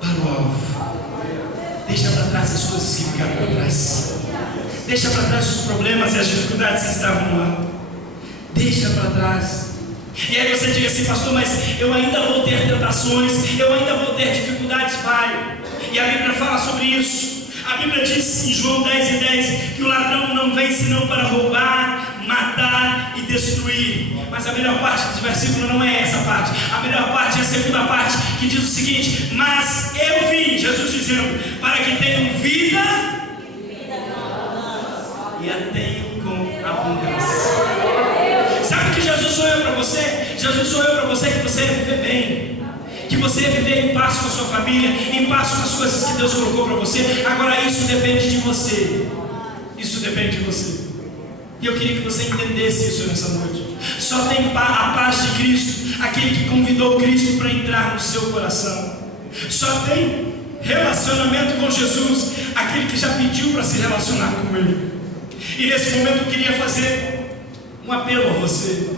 para o alvo. Deixa para trás as coisas que ficaram para trás. Deixa para trás os problemas e as dificuldades que estavam lá. Deixa para trás. E aí você diz assim: pastor, mas eu ainda vou ter tentações, eu ainda vou ter dificuldades. Vai. E a Bíblia fala sobre isso. A Bíblia diz em João 10:10 que o ladrão não vem senão para roubar, matar e destruir. Mas a melhor parte desse versículo não é essa parte. A melhor parte é a segunda parte, que diz o seguinte: mas eu vim, Jesus dizendo, para que tenham vida e a tenham com abundância. Sabe que Jesus sonhou para você? Jesus sonhou para você que você ia viver bem, que você ia viver em paz com a sua família, em paz com as coisas que Deus colocou para você. Agora isso depende de você. Isso depende de você. E eu queria que você entendesse isso nessa noite. Só tem a paz de Cristo aquele que convidou Cristo para entrar no seu coração. Só tem relacionamento com Jesus aquele que já pediu para se relacionar com Ele. E nesse momento eu queria fazer um apelo a você.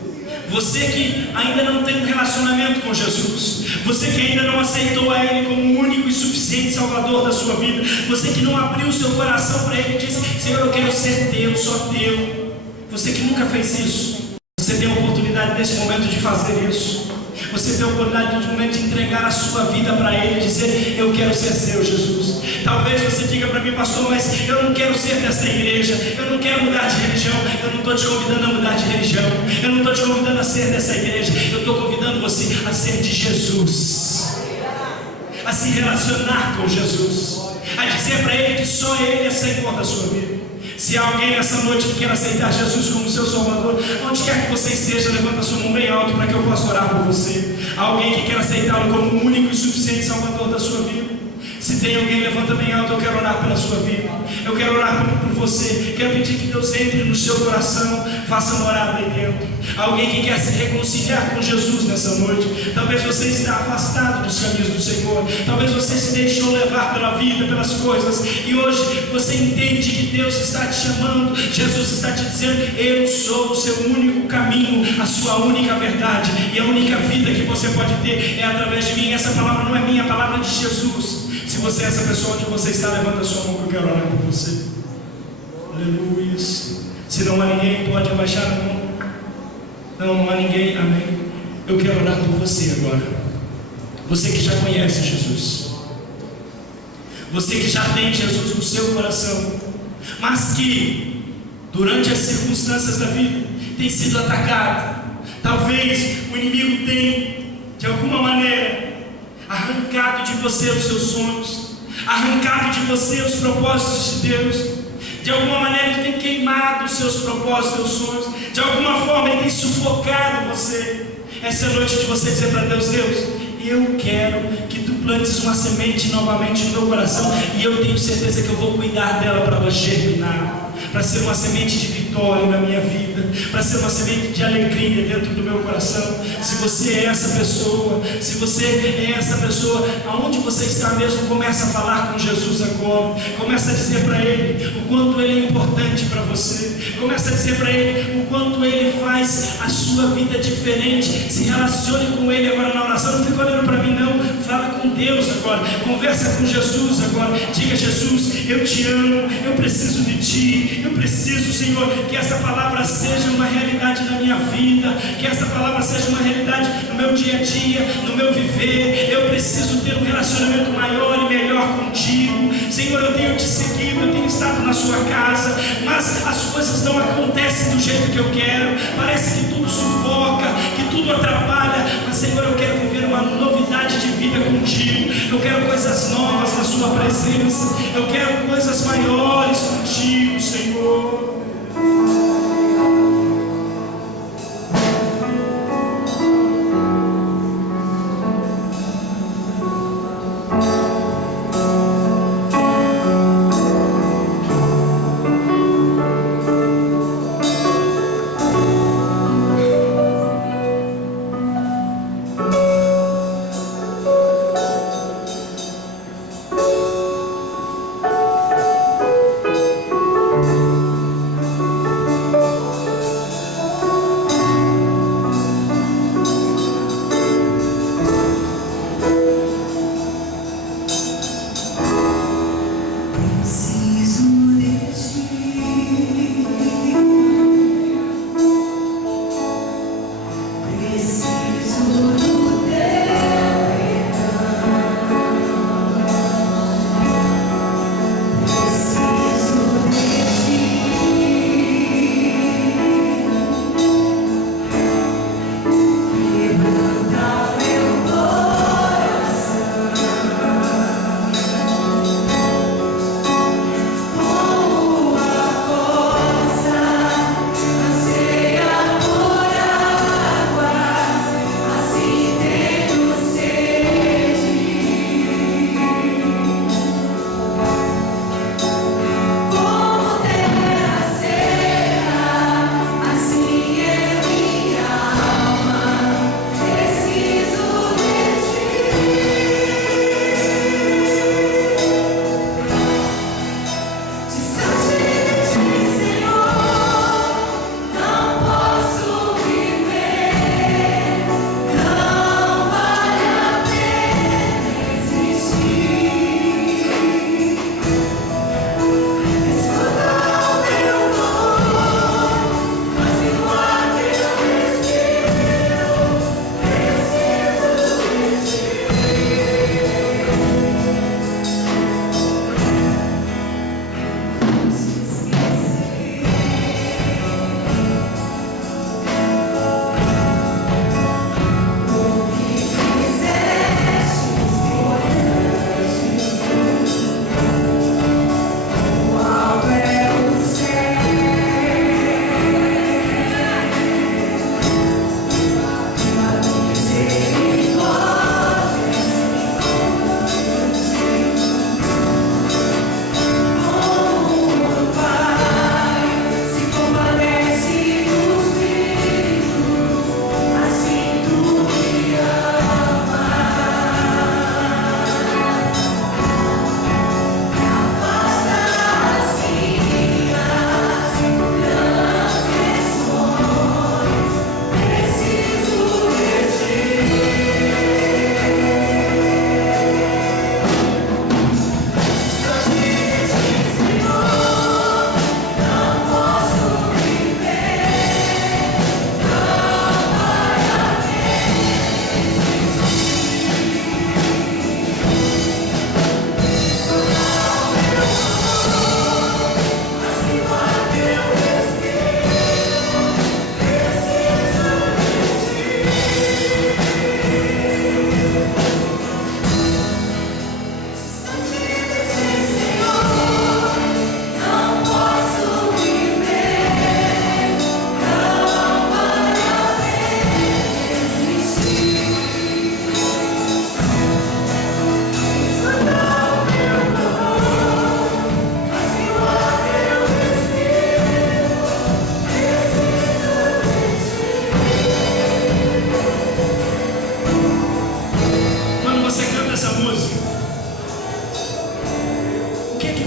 Você que ainda não tem um relacionamento com Jesus, você que ainda não aceitou a Ele como o único e suficiente Salvador da sua vida, você que não abriu o seu coração para Ele e disse: Senhor, eu quero ser teu, só teu. Você que nunca fez isso, você tem a oportunidade nesse momento de fazer isso. Você tem a oportunidade nesse momento de entregar a sua vida para Ele e dizer: eu quero ser seu, Jesus. Talvez você diga para mim: pastor, mas eu não quero ser dessa igreja, eu não quero mudar de religião. Eu não estou te convidando a mudar de religião, eu não estou te convidando a ser dessa igreja, eu estou convidando você a ser de Jesus, a se relacionar com Jesus, a dizer para Ele que só Ele é Senhor da sua vida. Se há alguém nessa noite que quer aceitar Jesus como seu Salvador, onde quer que você esteja, levanta a sua mão bem alto para que eu possa orar por você. Há alguém que quer aceitá-lo como o único e suficiente Salvador da sua vida? Se tem alguém, levanta bem alto. Eu quero orar pela sua vida, eu quero orar por você. Quero pedir que Deus entre no seu coração, faça morada aí dentro. Alguém que quer se reconciliar com Jesus nessa noite. Talvez você está afastado dos caminhos do Senhor, talvez você se deixou levar pela vida, pelas coisas, e hoje você entende que Deus está te chamando. Jesus está te dizendo: eu sou o seu único caminho, a sua única verdade, e a única vida que você pode ter é através de mim. Essa palavra não é minha, a palavra é de Jesus. Se você é essa pessoa onde você está, levanta a sua mão que eu quero orar por você. Aleluia. Se não há ninguém, pode abaixar a mão. Não há ninguém, amém. Eu quero orar por você agora. Você que já conhece Jesus, você que já tem Jesus no seu coração, mas que durante as circunstâncias da vida tem sido atacado. Talvez o inimigo tenha de alguma maneira arrancado de você os seus sonhos, arrancado de você os propósitos de Deus. De alguma maneira ele tem queimado os seus propósitos, os seus sonhos. De alguma forma ele tem sufocado você. Essa é a noite de você dizer para Deus: Deus, eu quero que tu plantes uma semente novamente no meu coração, e eu tenho certeza que eu vou cuidar dela para ela germinar, para ser uma semente de vitória na minha vida, para ser uma semente de alegria dentro do meu coração. Se você é essa pessoa, se você é essa pessoa, aonde você está mesmo, começa a falar com Jesus agora. Começa a dizer para Ele o quanto Ele é importante para você. Começa a dizer para Ele o quanto Ele faz a sua vida diferente. Se relacione com Ele agora na oração. Não fica olhando para mim não, fala com Deus agora, conversa com Jesus agora. Diga: Jesus, eu te amo, eu preciso de Ti, eu preciso, Senhor, que essa palavra seja uma realidade na minha vida, que essa palavra seja uma realidade no meu dia a dia, no meu viver. Eu preciso ter um relacionamento maior e melhor contigo. Senhor, eu tenho te seguido, eu tenho estado na sua casa, mas as coisas não acontecem do jeito que eu quero. Parece que tudo sufoca, que tudo atrapalha, mas Senhor, eu quero viver uma novidade de vida contigo. Eu quero coisas novas na sua presença, eu quero coisas maiores contigo, Senhor.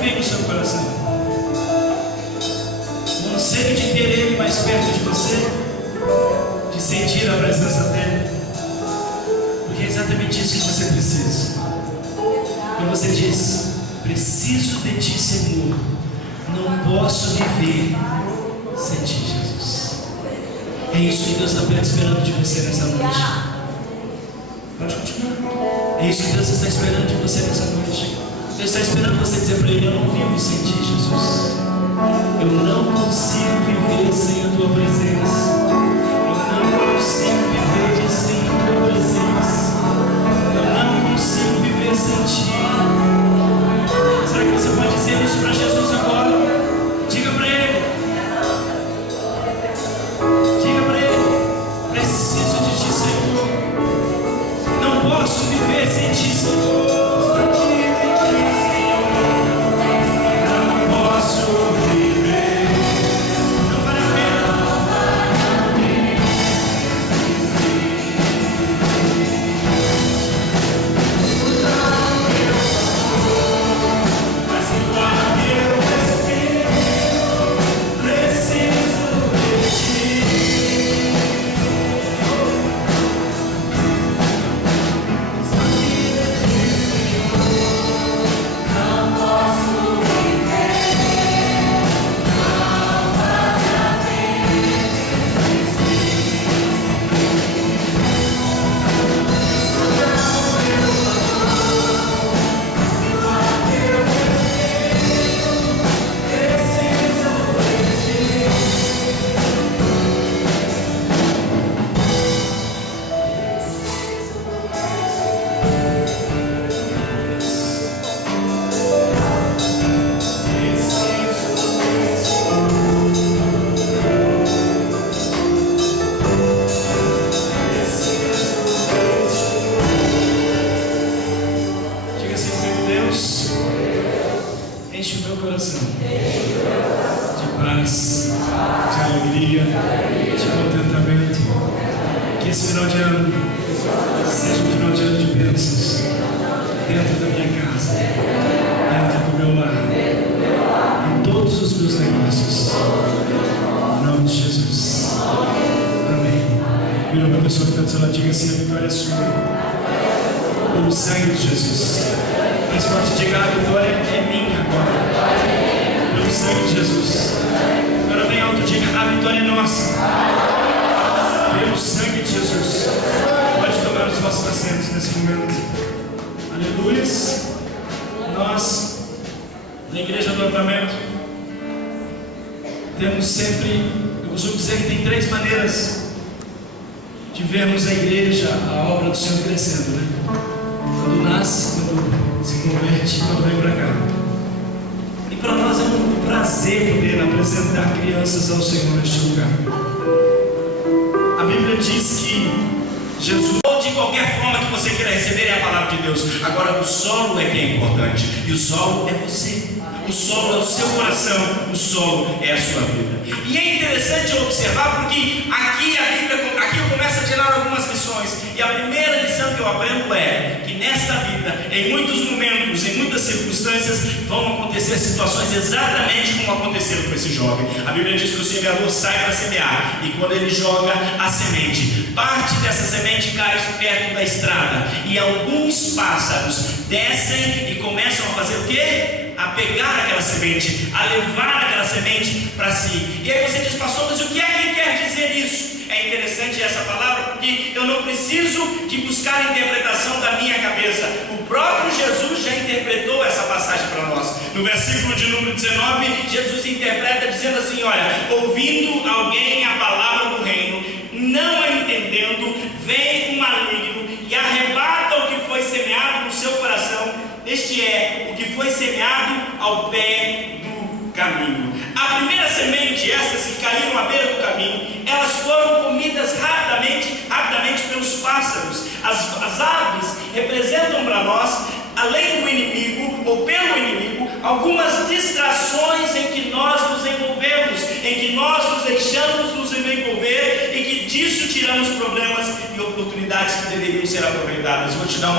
vem no seu coração? Um anseio de ter Ele mais perto de você, de sentir a presença dEle, porque é exatamente isso que você precisa. Quando você diz: preciso de Ti, Senhor, não posso viver sem Ti, Jesus. É isso que Deus está esperando de você nessa noite. Pode continuar. É isso que Deus está esperando de você nessa noite. Deus está esperando você dizer para Ele: eu não vivo sem Ti, Jesus. Eu não consigo viver sem a Tua presença. Eu não consigo viver sem a Tua presença. Eu não consigo viver sem Ti. Será que você pode dizer isso para Jesus agora? Diga para Ele. Diga para Ele: preciso de Ti, Senhor. Não posso viver sem Ti, Senhor. Situações exatamente como aconteceram com esse jovem. A Bíblia diz que o semeador sai para semear, e quando ele joga a semente, parte dessa semente cai perto da estrada, e alguns pássaros descem e começam a fazer o quê? A pegar aquela semente, a levar aquela semente para si. E aí você diz: pastor, mas o que é que quer dizer isso? É interessante essa palavra, porque eu não preciso de buscar a interpretação da minha cabeça. O próprio Jesus já interpretou essa passagem para nós. No versículo de número 19, Jesus interpreta dizendo assim: olha, ouvindo alguém a palavra do reino, não a entendendo, vem o maligno e arrebata o que foi semeado no seu coração. Este é o que foi semeado ao pé do caminho. A primeira semente, essas que caíram à beira do caminho, elas foram comidas rapidamente pelos pássaros. As aves representam para nós, além do inimigo ou pelo inimigo, algumas distrações em que nós nos envolvemos, em que nós nos deixamos nos envolver e que disso tiramos problemas e oportunidades que deveriam ser aproveitadas. Vou te dar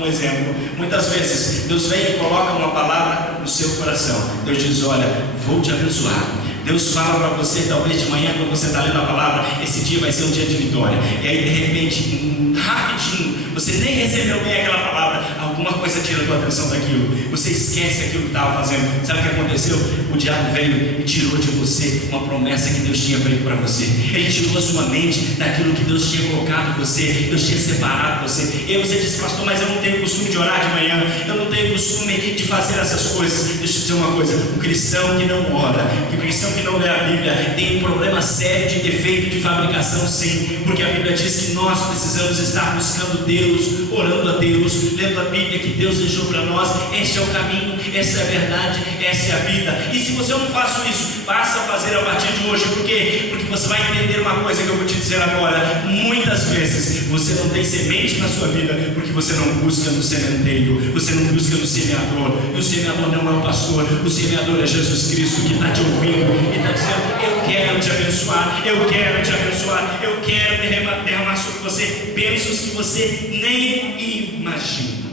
um exemplo. Muitas vezes Deus vem e coloca uma palavra no seu coração. Deus diz: olha, vou te abençoar. Deus fala para você, talvez de manhã, quando você está lendo a palavra, esse dia vai ser um dia de vitória. E aí, de repente, rapidinho, você nem recebeu bem aquela palavra, alguma coisa tira a tua atenção daquilo. Você esquece aquilo que estava fazendo. Sabe o que aconteceu? O diabo veio e tirou de você uma promessa que Deus tinha feito para você. Ele tirou a sua mente daquilo que Deus tinha colocado em você. Deus tinha separado você. E você disse: pastor, mas eu não tenho costume de orar de manhã, eu não tenho costume de fazer essas coisas. Deixa eu te dizer uma coisa: o cristão que não ora, o cristão que não lê a Bíblia, tem um problema sério de defeito de fabricação, sim, porque a Bíblia diz que nós precisamos estar buscando Deus, orando a Deus, lendo a Bíblia que Deus deixou para nós. Este é o caminho, essa é a verdade, essa é a vida. E se você não faz isso, passa a fazer a partir de hoje. Por quê? Porque você vai entender uma coisa que eu vou te dizer agora. Muitas vezes você não tem semente na sua vida porque você não busca no sementeiro, você não busca no semeador. E o semeador não é o pastor, o semeador é Jesus Cristo, que está te ouvindo e está dizendo: eu quero te abençoar, eu quero te abençoar, eu quero derramar sobre você bênçãos que você nem imagina.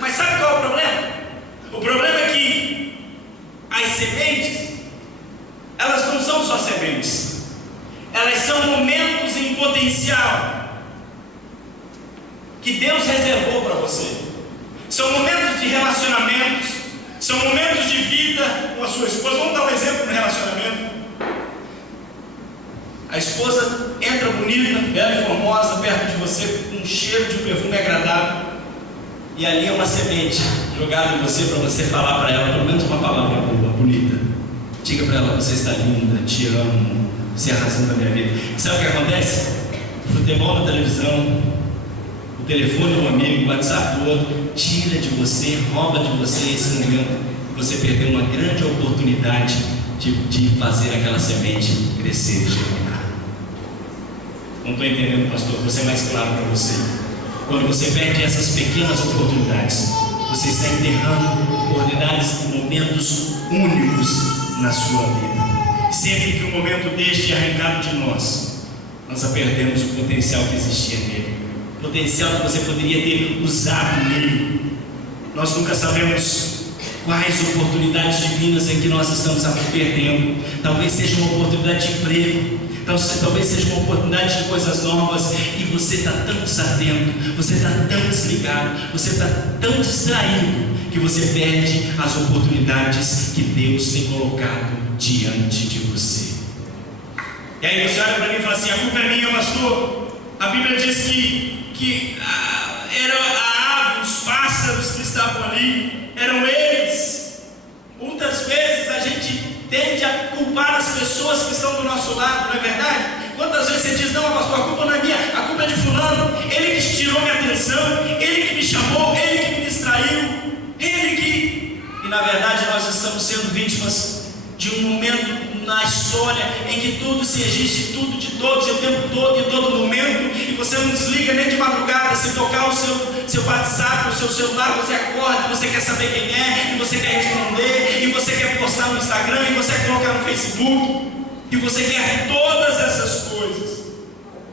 Mas sabe qual é o problema? O problema é que as sementes, elas não são só sementes, elas são momentos em potencial que Deus reservou para você. São momentos de relacionamentos, são momentos de vida com a sua esposa. Vamos dar um exemplo no relacionamento. A esposa entra bonita, bela e formosa perto de você, com um cheiro de perfume agradável, e ali é uma semente jogada em você para você falar para ela pelo menos uma palavra boa, bonita. Diga para ela: você está linda, te amo, você é a razão da minha vida. Sabe o que acontece? Futebol na televisão, o telefone do amigo, o WhatsApp do outro, tira de você, rouba de você esse momento. Você perdeu uma grande oportunidade de fazer aquela semente crescer e germinar. Não estou entendendo, pastor, vou ser mais claro para você. Quando você perde essas pequenas oportunidades, você está enterrando oportunidades e momentos únicos na sua vida. Sempre que um momento deste é arrancado de nós perdemos o potencial que existia nele, o potencial que você poderia ter usado nele. Nós nunca sabemos quais oportunidades divinas em que nós estamos perdendo. Talvez seja uma oportunidade de emprego, talvez seja uma oportunidade de coisas novas, e você está tão desatento, você está tão desligado, você está tão distraído, que você perde as oportunidades que Deus tem colocado diante de você. E aí você olha para mim e fala assim: a culpa é minha, pastor. A Bíblia diz que era a ave, os pássaros que estavam ali, eram eles. Muitas vezes a gente tende a culpar as pessoas que estão do nosso lado, não é verdade? Quantas vezes você diz: não, pastor, a culpa não é minha, a culpa é de fulano, ele que tirou minha atenção, ele que me chamou, ele que me distraiu, ele que... E na verdade nós estamos sendo vítimas de um momento na história em que tudo se registra, tudo de todos, e o tempo todo, em todo momento, e você não desliga nem de madrugada. Se tocar o seu WhatsApp, o seu celular, você acorda, você quer saber quem é, e você quer responder, e você quer postar no Instagram, e você quer colocar no Facebook, e você quer todas essas coisas.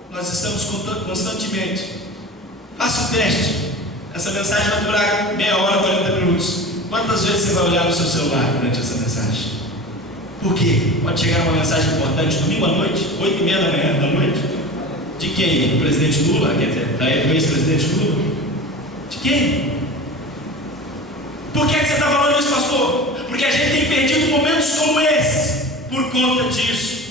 Nós estamos constantemente. Faça o teste. Essa mensagem vai durar meia hora, 40 minutos. Quantas vezes você vai olhar no seu celular durante essa mensagem? Por quê? Pode chegar uma mensagem importante domingo à noite, 8h30 da noite. De quem? Do presidente Lula? Quer dizer, do ex-presidente Lula? De quem? Por que você está falando isso, pastor? Porque a gente tem perdido momentos como esse por conta disso.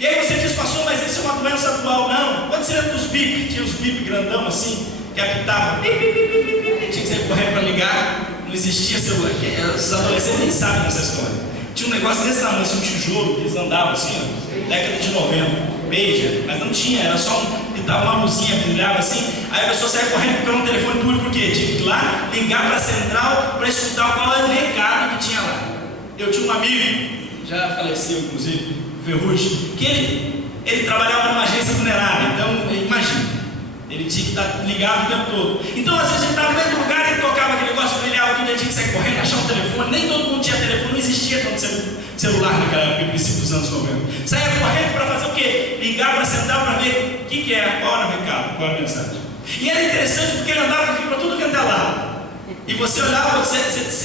E aí você diz: pastor, mas isso é uma doença atual. Não. Quando você lembra dos bip, tinha os bip grandão assim, que apitava, tinha que sair correndo para ligar, não existia celular. Os adolescentes nem sabem dessa história. Tinha um negócio desse tamanho, assim, um tijolo, que eles andavam assim, ó, década de 90, beija, mas não tinha, era só que tava uma luzinha, brilhava assim. Aí a pessoa saia correndo pelo telefone público, porque tinha que ir lá, ligar para a central para escutar qual era o recado que tinha lá. Eu tinha um amigo, já faleceu inclusive, Ferrugem, que ele trabalhava numa agência funerária. Então, imagina, ele tinha que estar ligado o tempo todo. Então, às vezes ele estava no mesmo lugar, ele tocava aquele negócio, brilhava tudo, ele tinha que sair correndo, achar um telefone. Nem todo mundo tinha telefone, não existia quando você celular naquela época, no princípio dos anos 90. Saia correndo para fazer o quê? Ligar para sentar para ver o que é, qual era o recado, qual era a mensagem. E era interessante porque ele andava aqui para tudo que é lá. E você olhava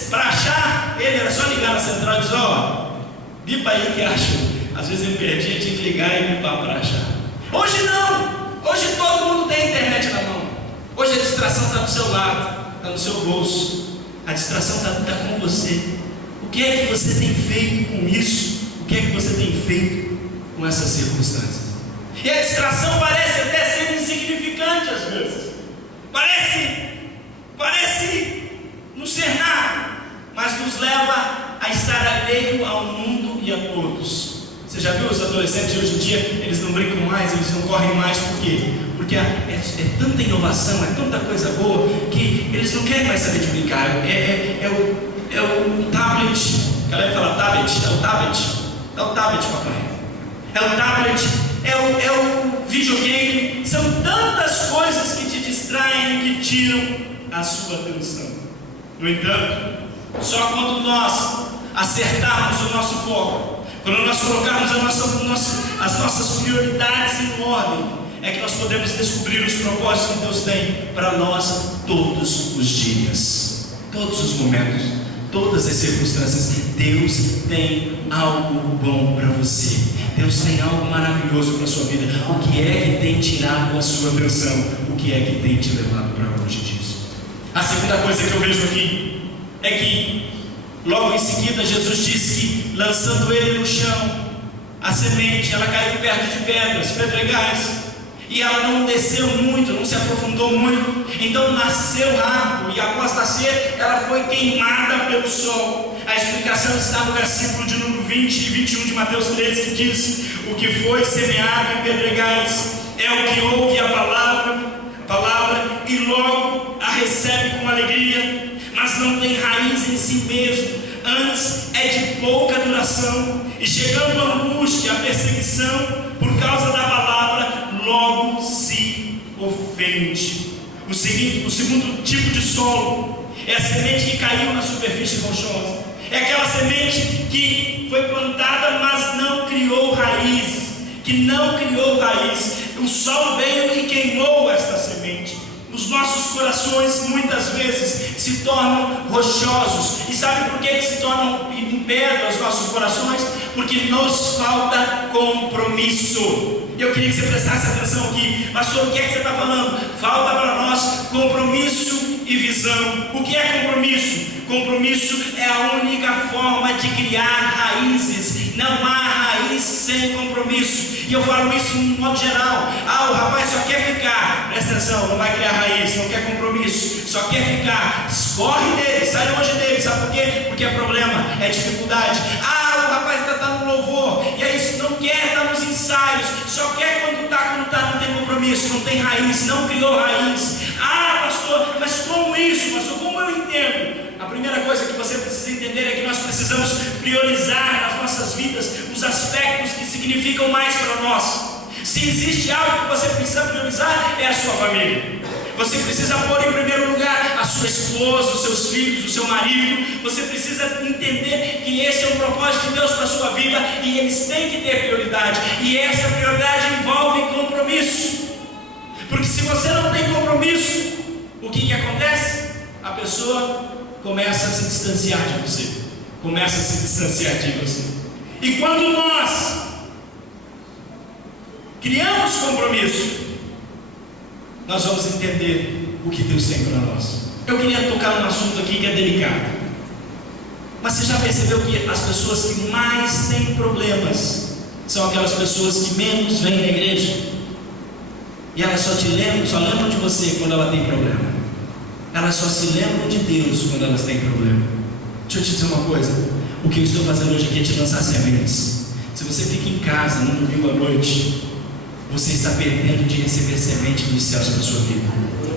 para achar ele, era só ligar na central e dizer: ó, bipa aí que acho. Às vezes ele perdia, tinha que ligar e bipar para achar. Hoje não. Hoje todo mundo tem a internet na mão. Hoje a distração está do seu lado, está no seu bolso. A distração está com você. O que é que você tem feito com isso? O que é que você tem feito com essas circunstâncias? E a distração parece até ser insignificante às vezes. Parece não ser nada, mas nos leva a estar alheio ao mundo e a todos. Você já viu os adolescentes de hoje em dia? Eles não brincam mais, eles não correm mais. Por quê? Porque é tanta inovação, é tanta coisa boa, que eles não querem mais saber de brincar. É o tablet. A galera fala tablet, é o tablet, papai. É o tablet, é o videogame. São tantas coisas que te distraem, que tiram a sua atenção. No entanto, só quando nós acertarmos o nosso foco, quando nós colocarmos as nossas prioridades em ordem, é que nós podemos descobrir os propósitos que Deus tem para nós todos os dias, todos os momentos, todas as circunstâncias. Deus tem algo bom para você. Deus tem algo maravilhoso para a sua vida. O que é que tem tirado a sua atenção? O que é que tem te levado para longe disso? A segunda coisa que eu vejo aqui é que logo em seguida Jesus disse que, lançando ele no chão, a semente, ela caiu perto de pedras, pedregais, e ela não desceu muito, não se aprofundou muito, então nasceu rápido, e após nascer, ela foi queimada pelo sol. A explicação está no versículo de número 20 e 21 de Mateus 13, que diz: o que foi semeado em pedregais é o que ouve a palavra e logo a recebe com alegria, mas não tem raiz em si mesmo, antes é de pouca duração, e chegando a angústia, a perseguição, por causa da palavra, logo se ofende. O segundo tipo de solo é a semente que caiu na superfície rochosa. É aquela semente que foi plantada, mas não criou raiz. O sol veio e queimou esta semente. Os nossos corações muitas vezes se tornam rochosos. E sabe por que se tornam em pedra os nossos corações? Porque nos falta compromisso. E eu queria que você prestasse atenção aqui. Pastor, o que é que você está falando? Falta para nós compromisso e visão. O que é compromisso? Compromisso é a única forma de criar raízes. Não há raiz sem compromisso. E eu falo isso de modo geral. O rapaz só quer ficar. Presta atenção, não vai criar raiz, não quer compromisso, só quer ficar. Escorre dele, sai longe dele. Sabe por quê? Porque é problema, é dificuldade. O rapaz está no louvor, e é isso, não quer estar nos ensaios, só quer quando está, não tem compromisso, não tem raiz, não criou raiz. Pastor, mas como isso, pastor? Como eu entendo? A primeira coisa que você precisa entender é que nós precisamos priorizar nas nossas vidas os aspectos que significam mais para nós. Se existe algo que você precisa priorizar, é a sua família. Você precisa pôr em primeiro lugar a sua esposa, os seus filhos, o seu marido. Você precisa entender que esse é o propósito de Deus para a sua vida e eles têm que ter prioridade. E essa prioridade envolve compromisso. Porque se você não tem compromisso, o que acontece? A pessoa começa a se distanciar de você. E quando nós criamos compromisso, nós vamos entender o que Deus tem para nós. Eu queria tocar num assunto aqui que é delicado. Mas você já percebeu que as pessoas que mais têm problemas são aquelas pessoas que menos vêm na igreja? E elas só lembram de você quando ela tem problema. Elas só se lembram de Deus quando elas têm problema. Deixa eu te dizer uma coisa. O que eu estou fazendo hoje aqui é te lançar sementes. Se você fica em casa no domingo à noite, você está perdendo de receber semente dos céus para a sua vida.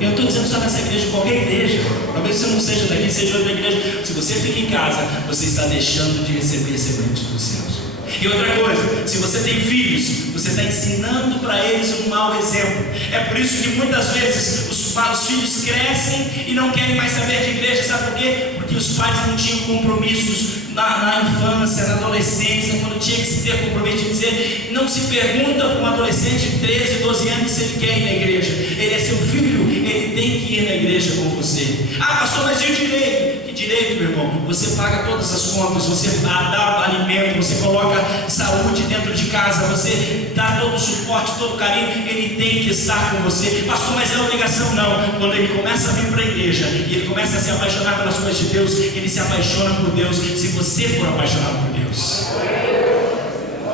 Eu não estou dizendo só nessa igreja, qualquer igreja. Talvez você não seja daqui, seja outra igreja. Se você fica em casa, você está deixando de receber sementes dos céus. E outra coisa, se você tem filhos, você está ensinando para eles um mau exemplo. É por isso que muitas vezes os Os filhos crescem e não querem mais saber de igreja, sabe por quê? Porque os pais não tinham compromissos na infância, na adolescência, quando tinha que se ter compromisso de dizer. Não se pergunta para um adolescente de 13, 12 anos se ele quer ir na igreja. Ele é seu filho, ele tem que ir na igreja com você. Ah, pastor, mas e o direito? Que direito, meu irmão? Você paga todas as contas, você dá alimento, você coloca saúde dentro de casa, você dá todo o suporte, todo o carinho. Ele tem que estar com você. Pastor, mas é obrigação? Não. Quando ele começa a vir para a igreja e ele começa a se apaixonar pelas coisas de Deus, ele se apaixona por Deus. Se você for apaixonado por Deus,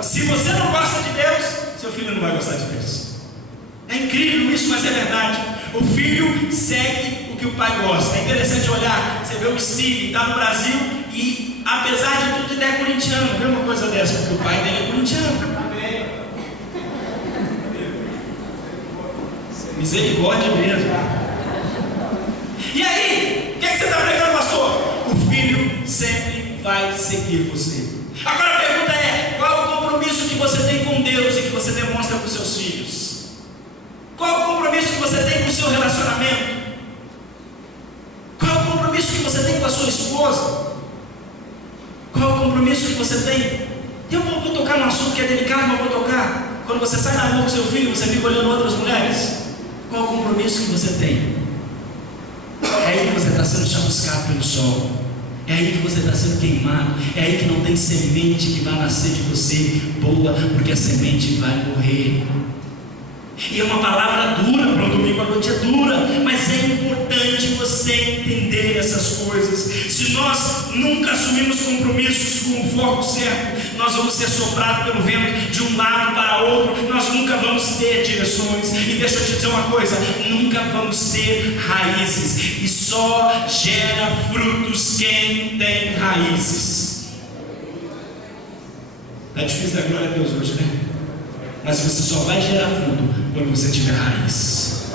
se você não gosta de Deus, seu filho não vai gostar de Deus. É incrível isso, mas é verdade. O filho segue o que o pai gosta. É interessante olhar. Você vê o Steve, está no Brasil e, apesar de tudo, ele é corintiano. Vê uma coisa dessa, porque o pai dele é corintiano. Misericórdia mesmo. E aí, o que você está pregando, pastor? O filho sempre vai seguir você. Agora a pergunta é: qual é o compromisso que você tem com Deus e que você demonstra com seus filhos? Qual é o compromisso que você tem com o seu relacionamento? Qual é o compromisso que você tem com a sua esposa? Qual é o compromisso que você tem? Eu vou tocar num assunto que é delicado, mas vou tocar. Quando você sai na rua com seu filho, você fica olhando outras mulheres. Qual é o compromisso que você tem? É aí que você está sendo chamuscado pelo sol. É aí que você está sendo queimado. É aí que não tem semente que vai nascer de você boa, porque a semente vai morrer. E é uma palavra dura para o domingo à noite, é dura, mas é importante você entender essas coisas. Se nós nunca assumimos compromissos com o foco certo, nós vamos ser soprados pelo vento de um lado para outro, nós nunca vamos ter direções. E deixa eu te dizer uma coisa: nunca vamos ter raízes, e só gera frutos quem tem raízes. Está difícil dar glória a Deus hoje, né? Mas você só vai gerar fruto quando você tiver raiz.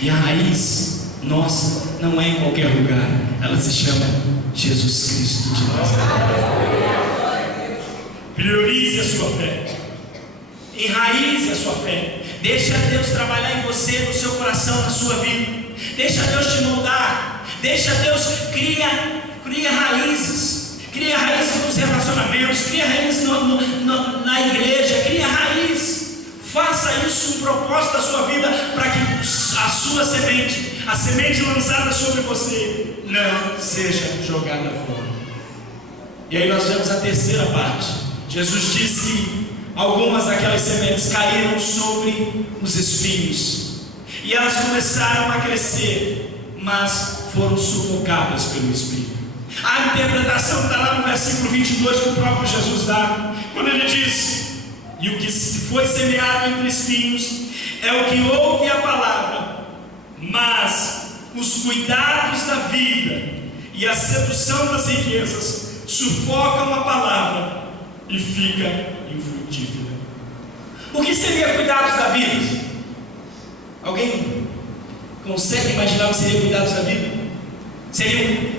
E a raiz nossa não é em qualquer lugar. Ela se chama Jesus Cristo de Nazaré. Priorize a sua fé. Enraize a sua fé. Deixa Deus trabalhar em você, no seu coração, na sua vida. Deixa Deus te moldar. Deixa Deus cria raízes. Cria raízes nos relacionamentos, cria raízes na igreja, cria raiz. Faça isso um propósito da sua vida, para que a sua semente, a semente lançada sobre você, não seja jogada fora. E aí nós vemos a terceira parte. Jesus disse que algumas daquelas sementes caíram sobre os espinhos, e elas começaram a crescer, mas foram sufocadas pelo espinho. A interpretação está lá no versículo 22 que o próprio Jesus dá, quando ele diz: e o que foi semeado entre espinhos é o que ouve a palavra, mas os cuidados da vida e a sedução das riquezas sufocam a palavra e fica infrutífera. O que seria cuidados da vida? Alguém consegue imaginar o que seria cuidados da vida? Seriam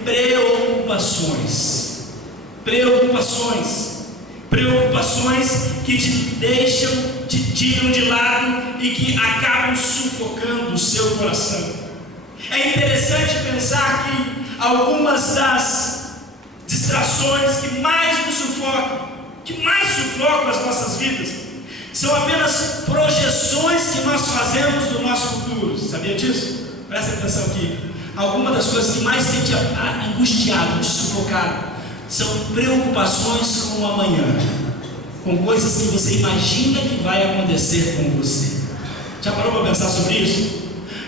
preocupações que te deixam, te tiram de lado e que acabam sufocando o seu coração. É interessante pensar que algumas das distrações que mais nos sufocam, que mais sufocam as nossas vidas, são apenas projeções que nós fazemos do nosso futuro. Sabia disso? Presta atenção aqui. Algumas das coisas que mais tem te angustiado, te sufocado, são preocupações com o amanhã, com coisas que você imagina que vai acontecer com você. Já parou para pensar sobre isso?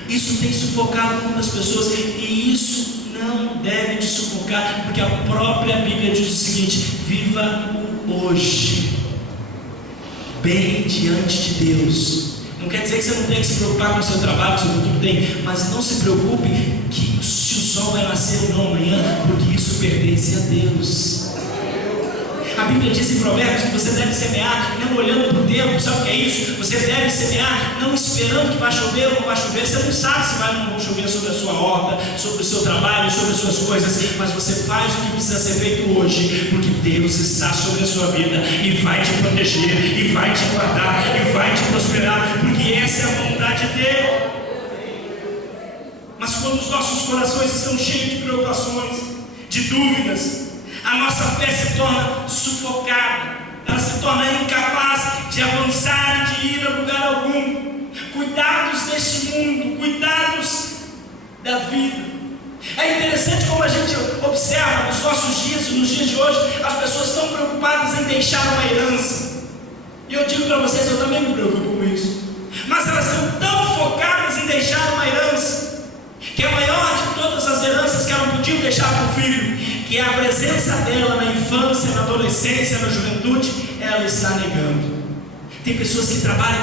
Isso tem sufocado muitas pessoas, e isso não deve te sufocar, porque a própria Bíblia diz o seguinte: viva o hoje, bem diante de Deus. Não quer dizer que você não tenha que se preocupar com o seu trabalho, com o seu futuro, tem, mas não se preocupe que se o sol vai nascer ou não amanhã, porque isso pertence a Deus. A Bíblia diz em Provérbios que você deve semear não olhando para o tempo. Sabe o que é isso? Você deve semear não esperando que vai chover ou não vai chover. Você não sabe se vai ou não vai chover sobre a sua horta, sobre o seu trabalho, sobre as suas coisas, mas você faz o que precisa ser feito hoje, porque Deus está sobre a sua vida e vai te proteger, e vai te guardar, e vai te prosperar, porque essa é a vontade dele. Mas quando os nossos corações estão cheios de preocupações, de dúvidas, a nossa fé se torna sufocada, ela se torna incapaz de avançar, de ir a lugar algum. Cuidados deste mundo, cuidados da vida. É interessante como a gente observa nos nossos dias e nos dias de hoje, as pessoas estão preocupadas em deixar uma herança. E eu digo para vocês, eu também me preocupo com isso. Mas elas estão tão focadas em deixar uma herança, que a maior de todas as heranças que elas podiam deixar para o filho, que é a presença dela na infância, na adolescência, na juventude, ela está negando. Tem pessoas que trabalham,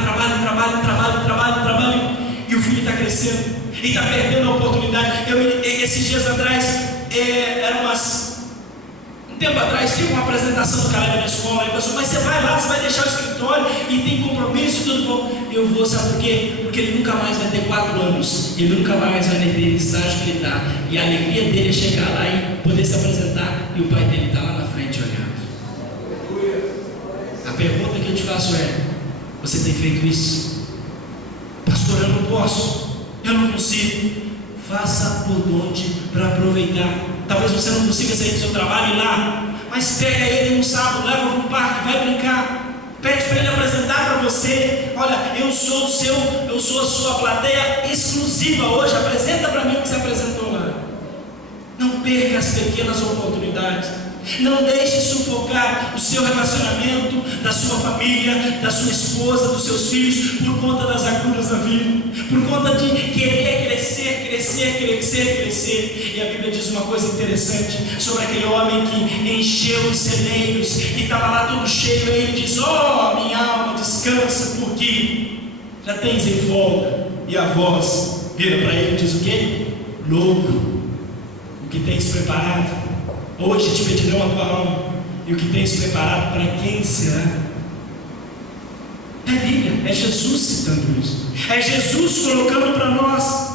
e o filho está crescendo e está perdendo a oportunidade. Esses dias atrás, um tempo atrás, tive uma apresentação do Caleb na escola, e a pessoa, mas você vai lá, você vai deixar o escritório e tem compromisso e tudo bom. Eu vou, sabe por quê? Porque ele nunca mais vai ter 4 anos, ele nunca mais vai ter estágio que ele está, e a alegria dele é chegar lá e poder se apresentar, e o pai dele está lá na frente olhando. A pergunta que eu te faço é: você tem feito isso? Pastor, eu não posso, eu não consigo. Faça por onde para aproveitar. Talvez você não consiga sair do seu trabalho e ir lá, mas pega ele no sábado, leva para o parque, vai brincar. Pede para ele apresentar para você: olha, eu sou a sua plateia exclusiva hoje, apresenta para mim o que você apresentou lá. Não perca as pequenas oportunidades. Não deixe sufocar o seu relacionamento, da sua família, da sua esposa, dos seus filhos, por conta das agruras da vida, por conta de querer crescer. E a Bíblia diz uma coisa interessante sobre aquele homem que encheu os celeiros e estava lá todo cheio, e ele diz: oh, minha alma, descansa, porque já tens em folga. E a voz vira para ele e diz o quê? Louco, o que tens preparado? Hoje te pedirão a tua alma, e o que tens preparado para quem será? É a Bíblia, é Jesus citando isso, é Jesus colocando para nós.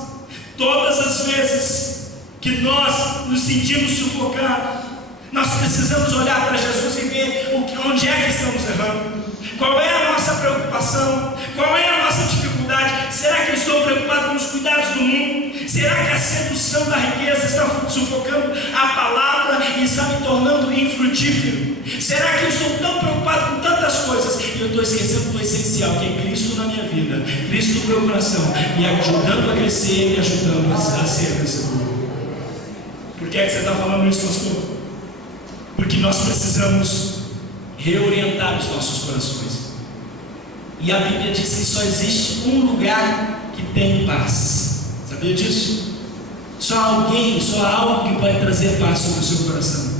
Todas as vezes que nós nos sentimos sufocados, nós precisamos olhar para Jesus e ver onde é que estamos errando. Qual é a nossa preocupação? Qual é a nossa dificuldade? Será que eu estou preocupado com os cuidados do mundo? Será que a sedução da riqueza está sufocando a palavra e está me tornando infrutífero? Será que eu estou tão preocupado com tantas coisas e eu estou esquecendo do essencial, que é Cristo na minha vida, Cristo no meu coração, me ajudando a crescer, me ajudando a ser vencedor? Por que é que você está falando isso, pastor? Porque nós precisamos reorientar os nossos corações. E a Bíblia diz que só existe um lugar que tem paz. Sabia disso? Só algo que pode trazer paz sobre o seu coração.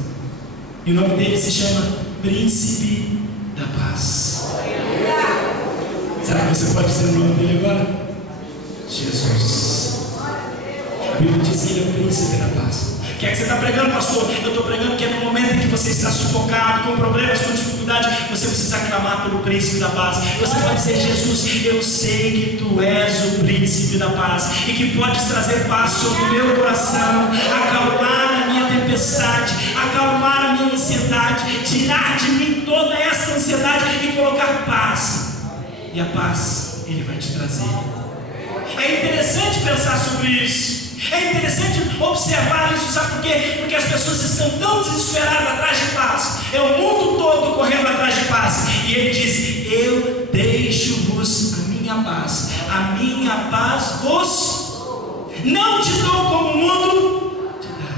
E o nome dele se chama Príncipe da Paz. Será que você pode dizer o nome dele agora? Jesus. A Bíblia diz que ele é o Príncipe da Paz. O que é que você está pregando, pastor? Eu estou pregando que é no momento em que você está sufocado, com problemas, com dificuldade, você precisa clamar pelo Príncipe da Paz. Você pode dizer: Jesus, eu sei que Tu és o Príncipe da Paz e que podes trazer paz sobre o meu coração, acalmar a minha tempestade, acalmar a minha ansiedade, tirar de mim toda essa ansiedade e colocar paz. E a paz Ele vai te trazer. É interessante pensar sobre isso. É interessante observar isso, sabe por quê? Porque as pessoas estão tão desesperadas atrás de paz, é o mundo todo correndo atrás de paz, e ele diz: eu deixo-vos a minha paz vos, não te dou como o mundo te dá.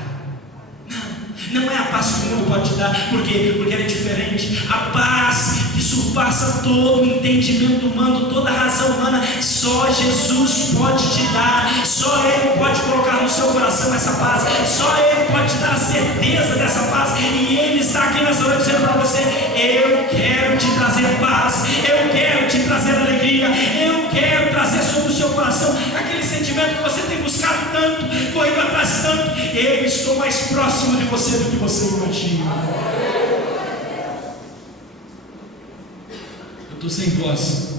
Não é a paz que o mundo pode te dar. Por quê? Porque ela é diferente. A paz que surpassa todo o entendimento humano, toda a razão humana, só Jesus pode te dar. Só Ele pode colocar no seu coração essa paz. Só Ele pode te dar a certeza dessa paz. E Ele está aqui nessa noite dizendo para você: eu quero te trazer paz, eu quero te trazer alegria, eu quero trazer sobre o seu coração aquele sentimento que você tem buscado tanto, corrido atrás tanto. Eu estou mais próximo de você do que você imagina. estou sem voz.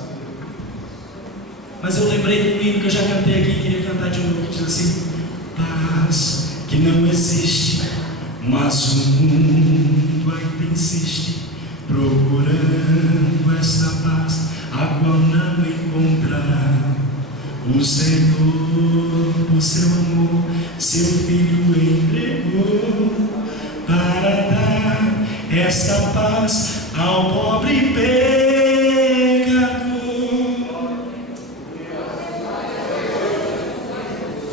Mas eu lembrei do hino que eu já cantei aqui, queria cantar de novo, que diz assim: paz que não existe, mas o mundo ainda insiste, procurando essa paz, a qual não encontrará. O Senhor, por seu amor, seu Filho entregou, para dar esta paz ao pobre pecador.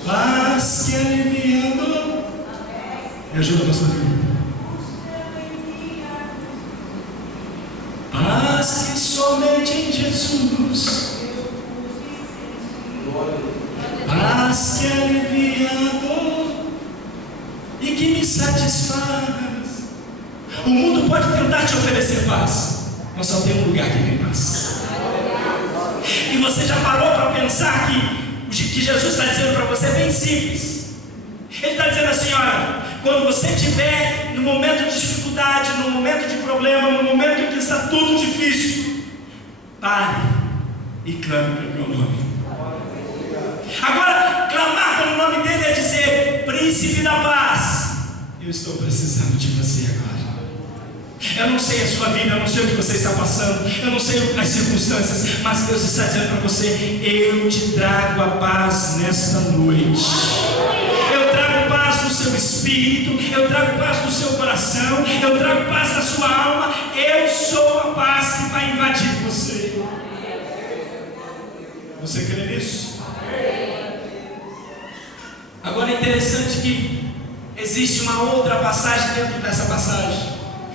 Paz que alivia a dor. Me ajuda, pastor. Paz que somente em Jesus. Paz que alivia a dor e que me satisfaz. O mundo pode tentar te oferecer paz, mas só tem um lugar que tem paz. E você já parou para pensar que Jesus está dizendo para você é bem simples. Ele está dizendo assim: olha, quando você estiver no momento de dificuldade, no momento de problema, no momento em que está tudo difícil, pare e clame pelo meu nome. Agora, clamar pelo nome dele é dizer: Príncipe da Paz, eu estou precisando de você agora. Eu não sei a sua vida, eu não sei o que você está passando, eu não sei as circunstâncias, mas Deus está dizendo para você: eu te trago a paz nesta noite. Eu trago paz no seu espírito, eu trago paz no seu coração, eu trago paz na sua alma. Eu sou a paz que vai invadir você. Você crê nisso? Agora é interessante que existe uma outra passagem dentro dessa passagem.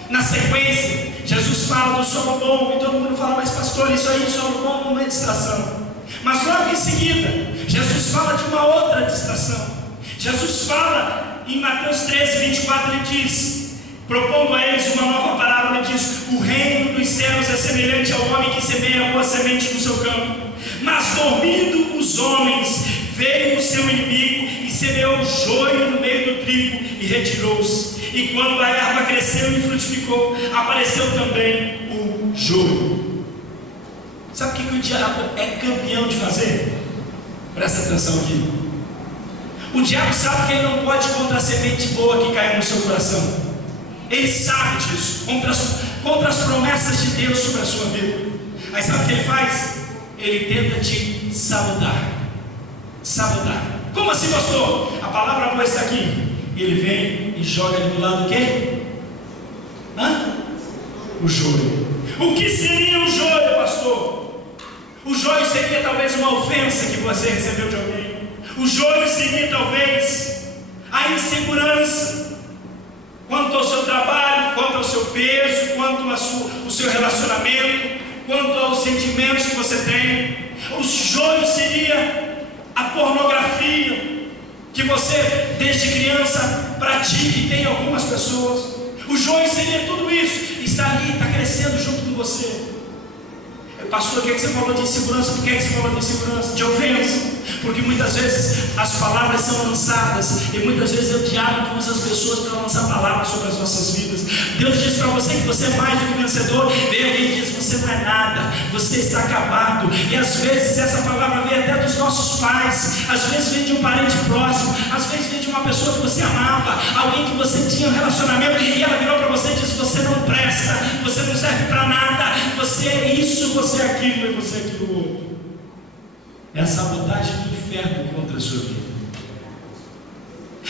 Na sequência, Jesus fala do sono bom, e todo mundo fala: mas pastor, isso aí, sono bom não é distração. Mas logo em seguida, Jesus fala de uma outra distração. Jesus fala em Mateus 13, 24, ele diz, propondo a eles uma nova parábola, ele diz: o reino dos céus é semelhante ao homem que semeia a boa semente no seu campo. Mas dormindo os homens, veio o seu inimigo e semeou o joio no meio do trigo e retirou-se. E quando a erva cresceu e frutificou, apareceu também o joio. Sabe o que o diabo é campeão de fazer? Presta atenção aqui. O diabo sabe que ele não pode contra a semente boa que cai no seu coração. Ele sabe disso, contra as promessas de Deus sobre a sua vida. Aí sabe o que ele faz? Ele tenta te sabotar. Sabotar. Como assim, pastor? A palavra boa está aqui. Ele vem e joga ali do lado o quê? O joio. O que seria o joio, pastor? O joio seria talvez uma ofensa que você recebeu de alguém. O joio seria talvez a insegurança quanto ao seu trabalho, quanto ao seu peso, quanto ao seu relacionamento, quanto aos sentimentos que você tem. O joio seria a pornografia que você desde criança pratica e tem algumas pessoas. O joio seria tudo isso, está ali, está crescendo junto com você. Pastor, o que é que você falou de insegurança? Por que é que você falou de insegurança? De ofensa. Porque muitas vezes as palavras são lançadas, e muitas vezes é o diabo que usa as pessoas para lançar palavras sobre as nossas vidas. Deus diz para você que você é mais do que vencedor. Vem alguém e diz: você não é nada, você está acabado. E às vezes essa palavra vem até dos nossos pais, às vezes vem de um parente próximo, às vezes vem de uma pessoa que você amava, alguém que você tinha um relacionamento, e ela virou para você e disse: você não presta, você não serve para nada, você é isso, você é aquilo e você é aquilo outro. É a sabotagem do inferno contra a sua vida.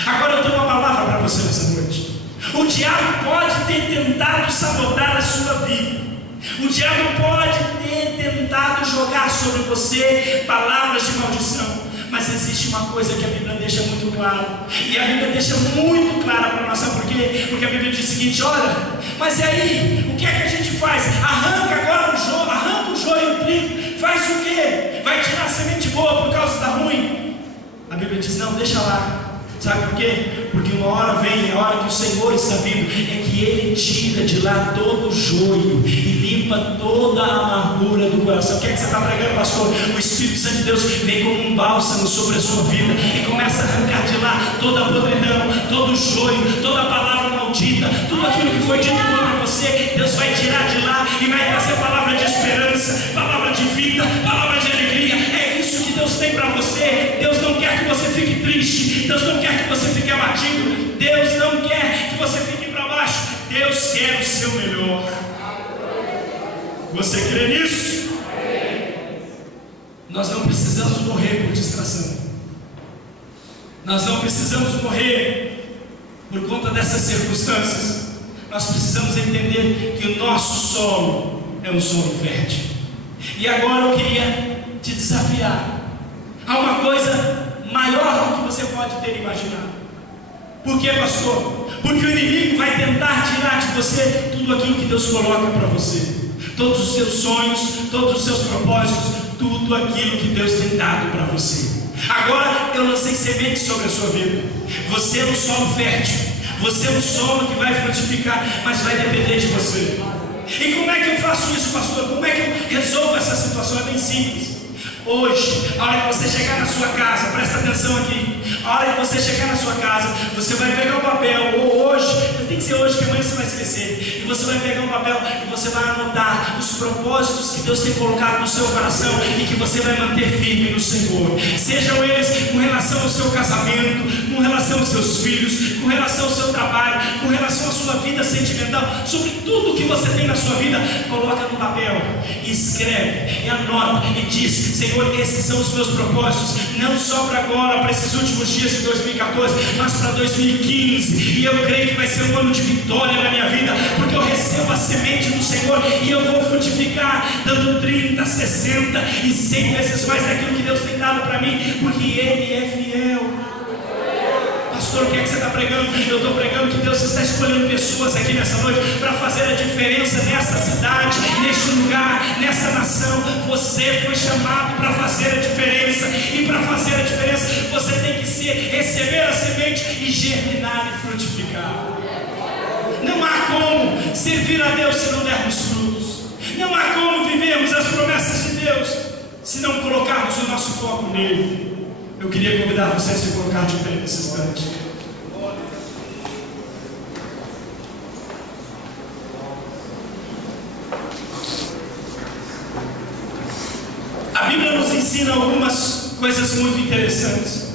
Agora eu tenho uma palavra para você nessa noite. O diabo pode ter tentado sabotar a sua vida. O diabo pode ter tentado jogar sobre você palavras de maldição. Mas existe uma coisa que a Bíblia deixa muito clara. E a Bíblia deixa muito clara para nós. Sabe por quê? Porque a Bíblia diz o seguinte: olha, mas e aí? O que é que a gente faz? Arranca agora o joio, arranca o joio e o trigo. Faz o quê? Vai tirar a semente boa por causa da ruim? A Bíblia diz: não, deixa lá. Sabe por quê? Porque uma hora vem, a hora que o Senhor está vindo, é que Ele tira de lá todo o joio e limpa toda a amargura do coração. O que é que você está pregando, pastor? O Espírito Santo de Deus vem como um bálsamo sobre a sua vida e começa a arrancar de lá toda a podridão, todo o joio, toda a palavra maldita, tudo aquilo que foi dito contra você. Deus vai tirar de lá e vai trazer a palavra de esperança. esperança, palavra de vida, palavra de alegria. É isso que Deus tem para você. Deus não quer que você fique triste, Deus não quer que você fique abatido, Deus não quer que você fique para baixo. Deus quer o seu melhor. Você crê nisso? Nós não precisamos morrer por distração. Nós não precisamos morrer por conta dessas circunstâncias. Nós precisamos entender que o nosso solo é um solo fértil. E agora eu queria te desafiar a uma coisa maior do que você pode ter imaginado. Por quê, pastor? Porque o inimigo vai tentar tirar de você tudo aquilo que Deus coloca para você. Todos os seus sonhos, todos os seus propósitos, tudo aquilo que Deus tem dado para você. Agora eu lancei semente sobre a sua vida. Você é um solo fértil, você é um solo que vai frutificar, mas vai depender de você. E como é que eu faço isso, pastor? Como é que eu resolvo essa situação? É bem simples. Hoje, a hora que você chegar na sua casa, presta atenção aqui. A hora que você chegar na sua casa, você vai pegar um papel, ou hoje, tem que ser hoje, que amanhã você vai esquecer. E você vai pegar um papel e você vai anotar os propósitos que Deus tem colocado no seu coração e que você vai manter firme no Senhor. Sejam eles com relação ao seu casamento, com relação aos seus filhos, com relação ao seu trabalho, com relação à sua vida sentimental, sobre tudo que você tem na sua vida. Coloca no papel, escreve, e anota e diz: Senhor, esses são os meus propósitos, não só para agora, para esses últimos dias de 2014, mas para 2015. E eu creio que vai ser um ano de vitória na minha vida, porque eu recebo a semente do Senhor e eu vou frutificar, dando 30, 60 e 100 vezes mais daquilo que Deus tem dado para mim, porque Ele é fiel. Pastor, o que é que você está pregando? Eu estou pregando que Deus está escolhendo pessoas aqui nessa noite para fazer a diferença nessa cidade, neste lugar, nessa nação. Você foi chamado para fazer a diferença, e para fazer a diferença você tem que receber a semente e germinar e frutificar. Não há como servir a Deus se não dermos frutos. Não há como vivermos as promessas de Deus se não colocarmos o nosso foco nele. Eu queria convidar você a se colocar de pé nesse instante. A Bíblia nos ensina algumas coisas muito interessantes.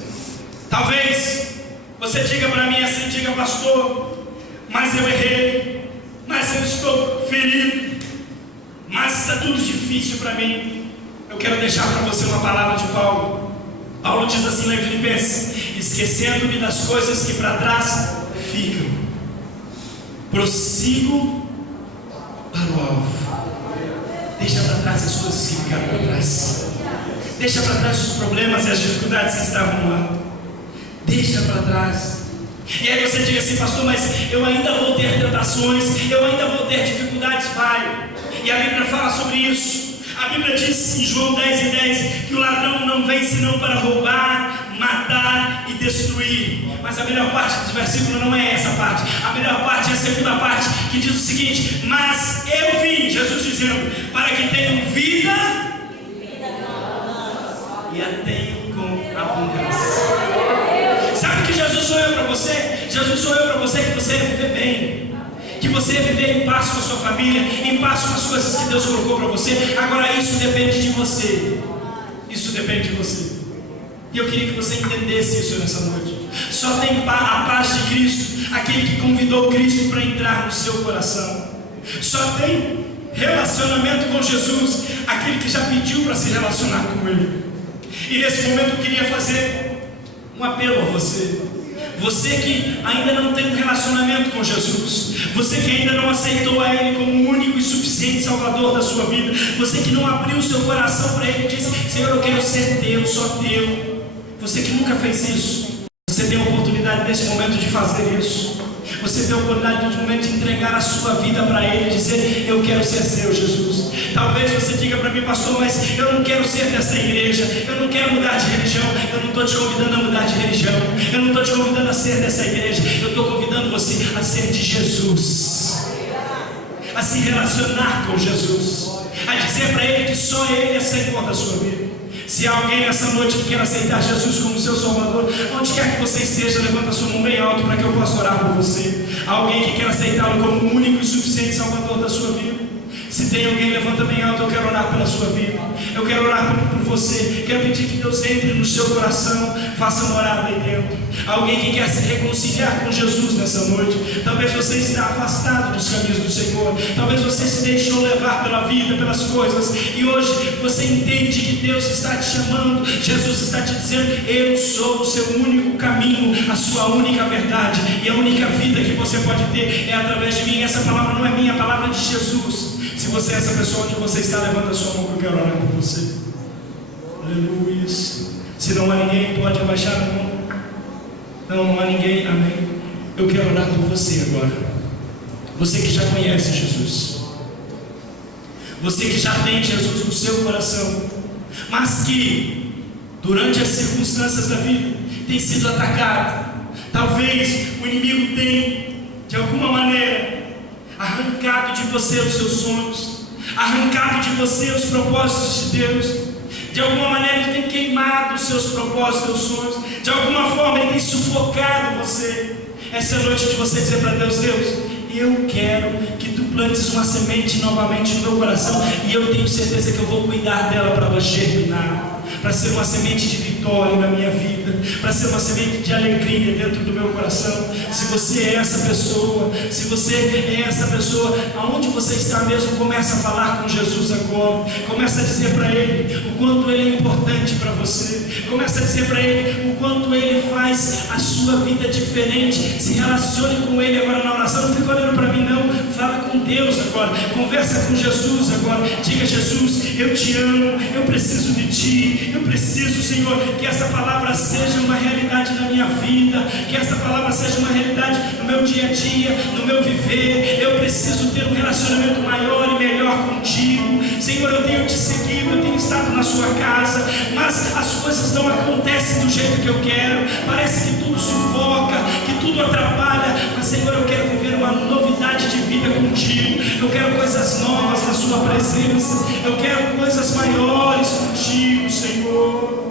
Talvez você diga para mim assim: diga, pastor, mas eu errei, mas eu estou ferido, mas está tudo difícil para mim. Eu quero deixar para você uma palavra de Paulo. Paulo diz assim lá em Filipenses: esquecendo-me das coisas que para trás ficam, prossigo para o alvo. Deixa para trás as coisas que ficaram para trás. Deixa para trás os problemas e as dificuldades que estavam lá. Deixa para trás. E aí você diz assim: pastor, mas eu ainda vou ter tentações, eu ainda vou ter dificuldades. Vai. E a Bíblia fala sobre isso. A Bíblia diz em João 10:10 que o ladrão não vem senão para roubar, matar e destruir. Mas a melhor parte do versículo não é essa parte. A melhor parte é a segunda parte, que diz o seguinte: mas eu vim, Jesus dizendo, para que tenham vida e a tenham com abundância. Sabe que Jesus sou eu para você? Jesus sou eu para você que você ia viver bem, que você ia viver em paz com a sua família, em paz com as coisas que Deus colocou para você. Agora isso depende de você. Isso depende de você. E eu queria que você entendesse isso nessa noite. Só tem a paz de Cristo aquele que convidou Cristo para entrar no seu coração. Só tem relacionamento com Jesus aquele que já pediu para se relacionar com Ele. E nesse momento eu queria fazer um apelo a você. Você que ainda não tem um relacionamento com Jesus, você que ainda não aceitou a Ele como o único e suficiente Salvador da sua vida, você que não abriu o seu coração para Ele e disse: Senhor, eu quero ser teu, só teu. Você que nunca fez isso, você tem a oportunidade nesse momento de fazer isso. Você tem a oportunidade nesse momento de entregar a sua vida para Ele e dizer: eu quero ser seu, Jesus. Talvez você diga para mim: pastor, mas eu não quero ser dessa igreja, eu não quero mudar de religião. Eu não estou te convidando a mudar de religião, eu não estou te convidando a ser dessa igreja, eu estou convidando você a ser de Jesus, a se relacionar com Jesus, a dizer para Ele que só Ele é Senhor da sua vida. Se há alguém nessa noite que quer aceitar Jesus como seu Salvador, onde quer que você esteja, levanta a sua mão bem alto para que eu possa orar por você. Há alguém que quer aceitá-lo como o único e suficiente Salvador da sua vida? Se tem alguém, levanta bem alto. Eu quero orar pela sua vida. Eu quero orar por você. Quero pedir que Deus entre no seu coração, faça morada aí dentro. Alguém que quer se reconciliar com Jesus nessa noite. Talvez você está afastado dos caminhos do Senhor. Talvez você se deixou levar pela vida, pelas coisas, e hoje você entende que Deus está te chamando. Jesus está te dizendo: eu sou o seu único caminho, a sua única verdade, e a única vida que você pode ter é através de mim. Essa palavra não é minha, a palavra é de Jesus. Se você é essa pessoa onde você está, levanta a sua mão que eu quero orar por você. Aleluia. Se não há ninguém, pode abaixar a mão. Não há ninguém, amém. Eu quero orar por você agora. Você que já conhece Jesus, você que já tem Jesus no seu coração, mas que durante as circunstâncias da vida tem sido atacado. Talvez o inimigo tenha, de alguma maneira, arrancado de você os seus sonhos, arrancado de você os propósitos de Deus. De alguma maneira ele tem queimado os seus propósitos, os seus sonhos. De alguma forma ele tem sufocado você. Essa é a noite de você dizer para Deus: Deus, eu quero que tu plantes uma semente novamente no meu coração, e eu tenho certeza que eu vou cuidar dela para ela germinar, para ser uma semente de vitória na minha vida, para ser uma semente de alegria dentro do meu coração. Se você é essa pessoa, se você é essa pessoa, aonde você está mesmo, começa a falar com Jesus agora. Começa a dizer para Ele o quanto Ele é importante para você. Começa a dizer para Ele o quanto Ele faz a sua vida diferente. Se relacione com Ele agora na oração. Não fica olhando para mim não, fala com Deus agora, conversa com Jesus agora. Diga: Jesus, eu te amo, eu preciso de Ti, eu preciso, Senhor, que essa palavra seja uma realidade na minha vida, que essa palavra seja uma realidade no meu dia a dia, no meu viver. Eu preciso ter um relacionamento maior e melhor contigo. Senhor, eu tenho te seguido, eu tenho estado na sua casa, mas as coisas não acontecem do jeito que eu quero. Parece que tudo sufoca, que tudo atrapalha, mas Senhor, eu quero viver uma novidade de vida contigo. Eu quero coisas novas na sua presença, eu quero coisas maiores contigo, Senhor.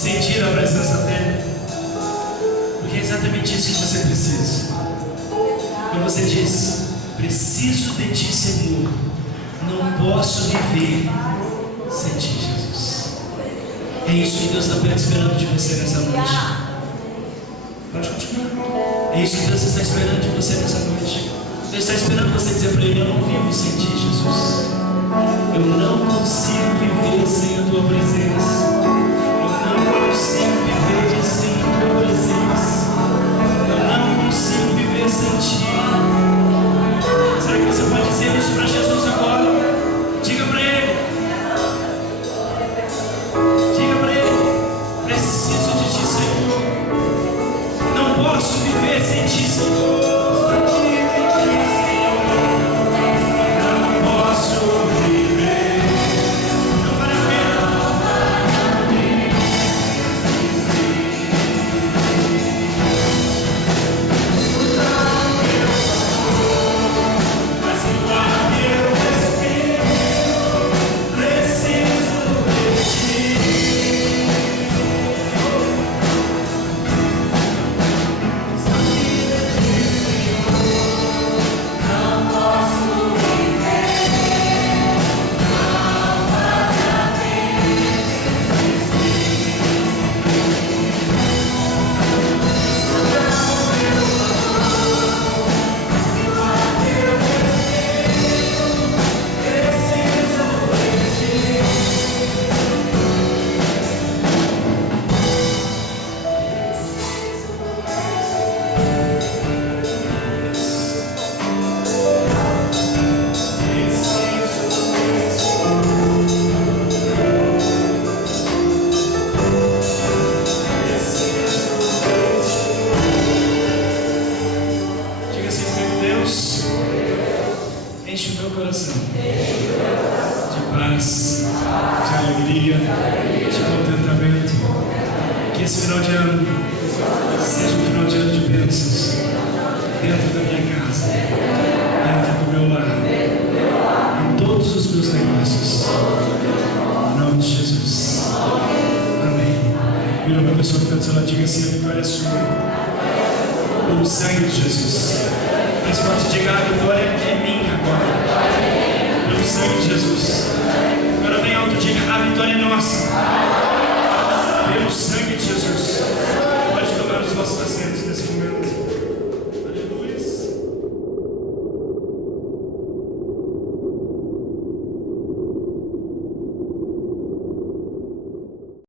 sentir a presença dele. Porque é exatamente isso que você precisa. Quando você diz: preciso de ti, Senhor, não posso viver sem ti, Jesus. É isso que Deus está esperando de você nessa noite. Pode continuar. É isso que Deus está esperando de você nessa noite. Deus está esperando você dizer para Ele: eu não vivo sem ti, Jesus. Eu não consigo viver sem a tua presença. Eu não consigo viver sem a tua presença. Eu não consigo viver sem ti. Será que você pode dizer isso para Jesus agora? Diga para Ele. Diga para Ele: preciso de ti, Senhor. Não posso viver sem ti, Senhor. Enche o meu coração de paz, de alegria, de contentamento. Que esse final de ano seja um final de ano de bênçãos dentro da minha casa, dentro do meu lar, em todos os meus negócios. Em nome de Jesus. Amém. Vira para a pessoa que está do seu lado, diga assim: a vitória é sua. Pelo sangue de Jesus. Mais forte, diga: a vitória é minha agora. Pelo sangue de Jesus. Agora bem alto, diga: a vitória é nossa.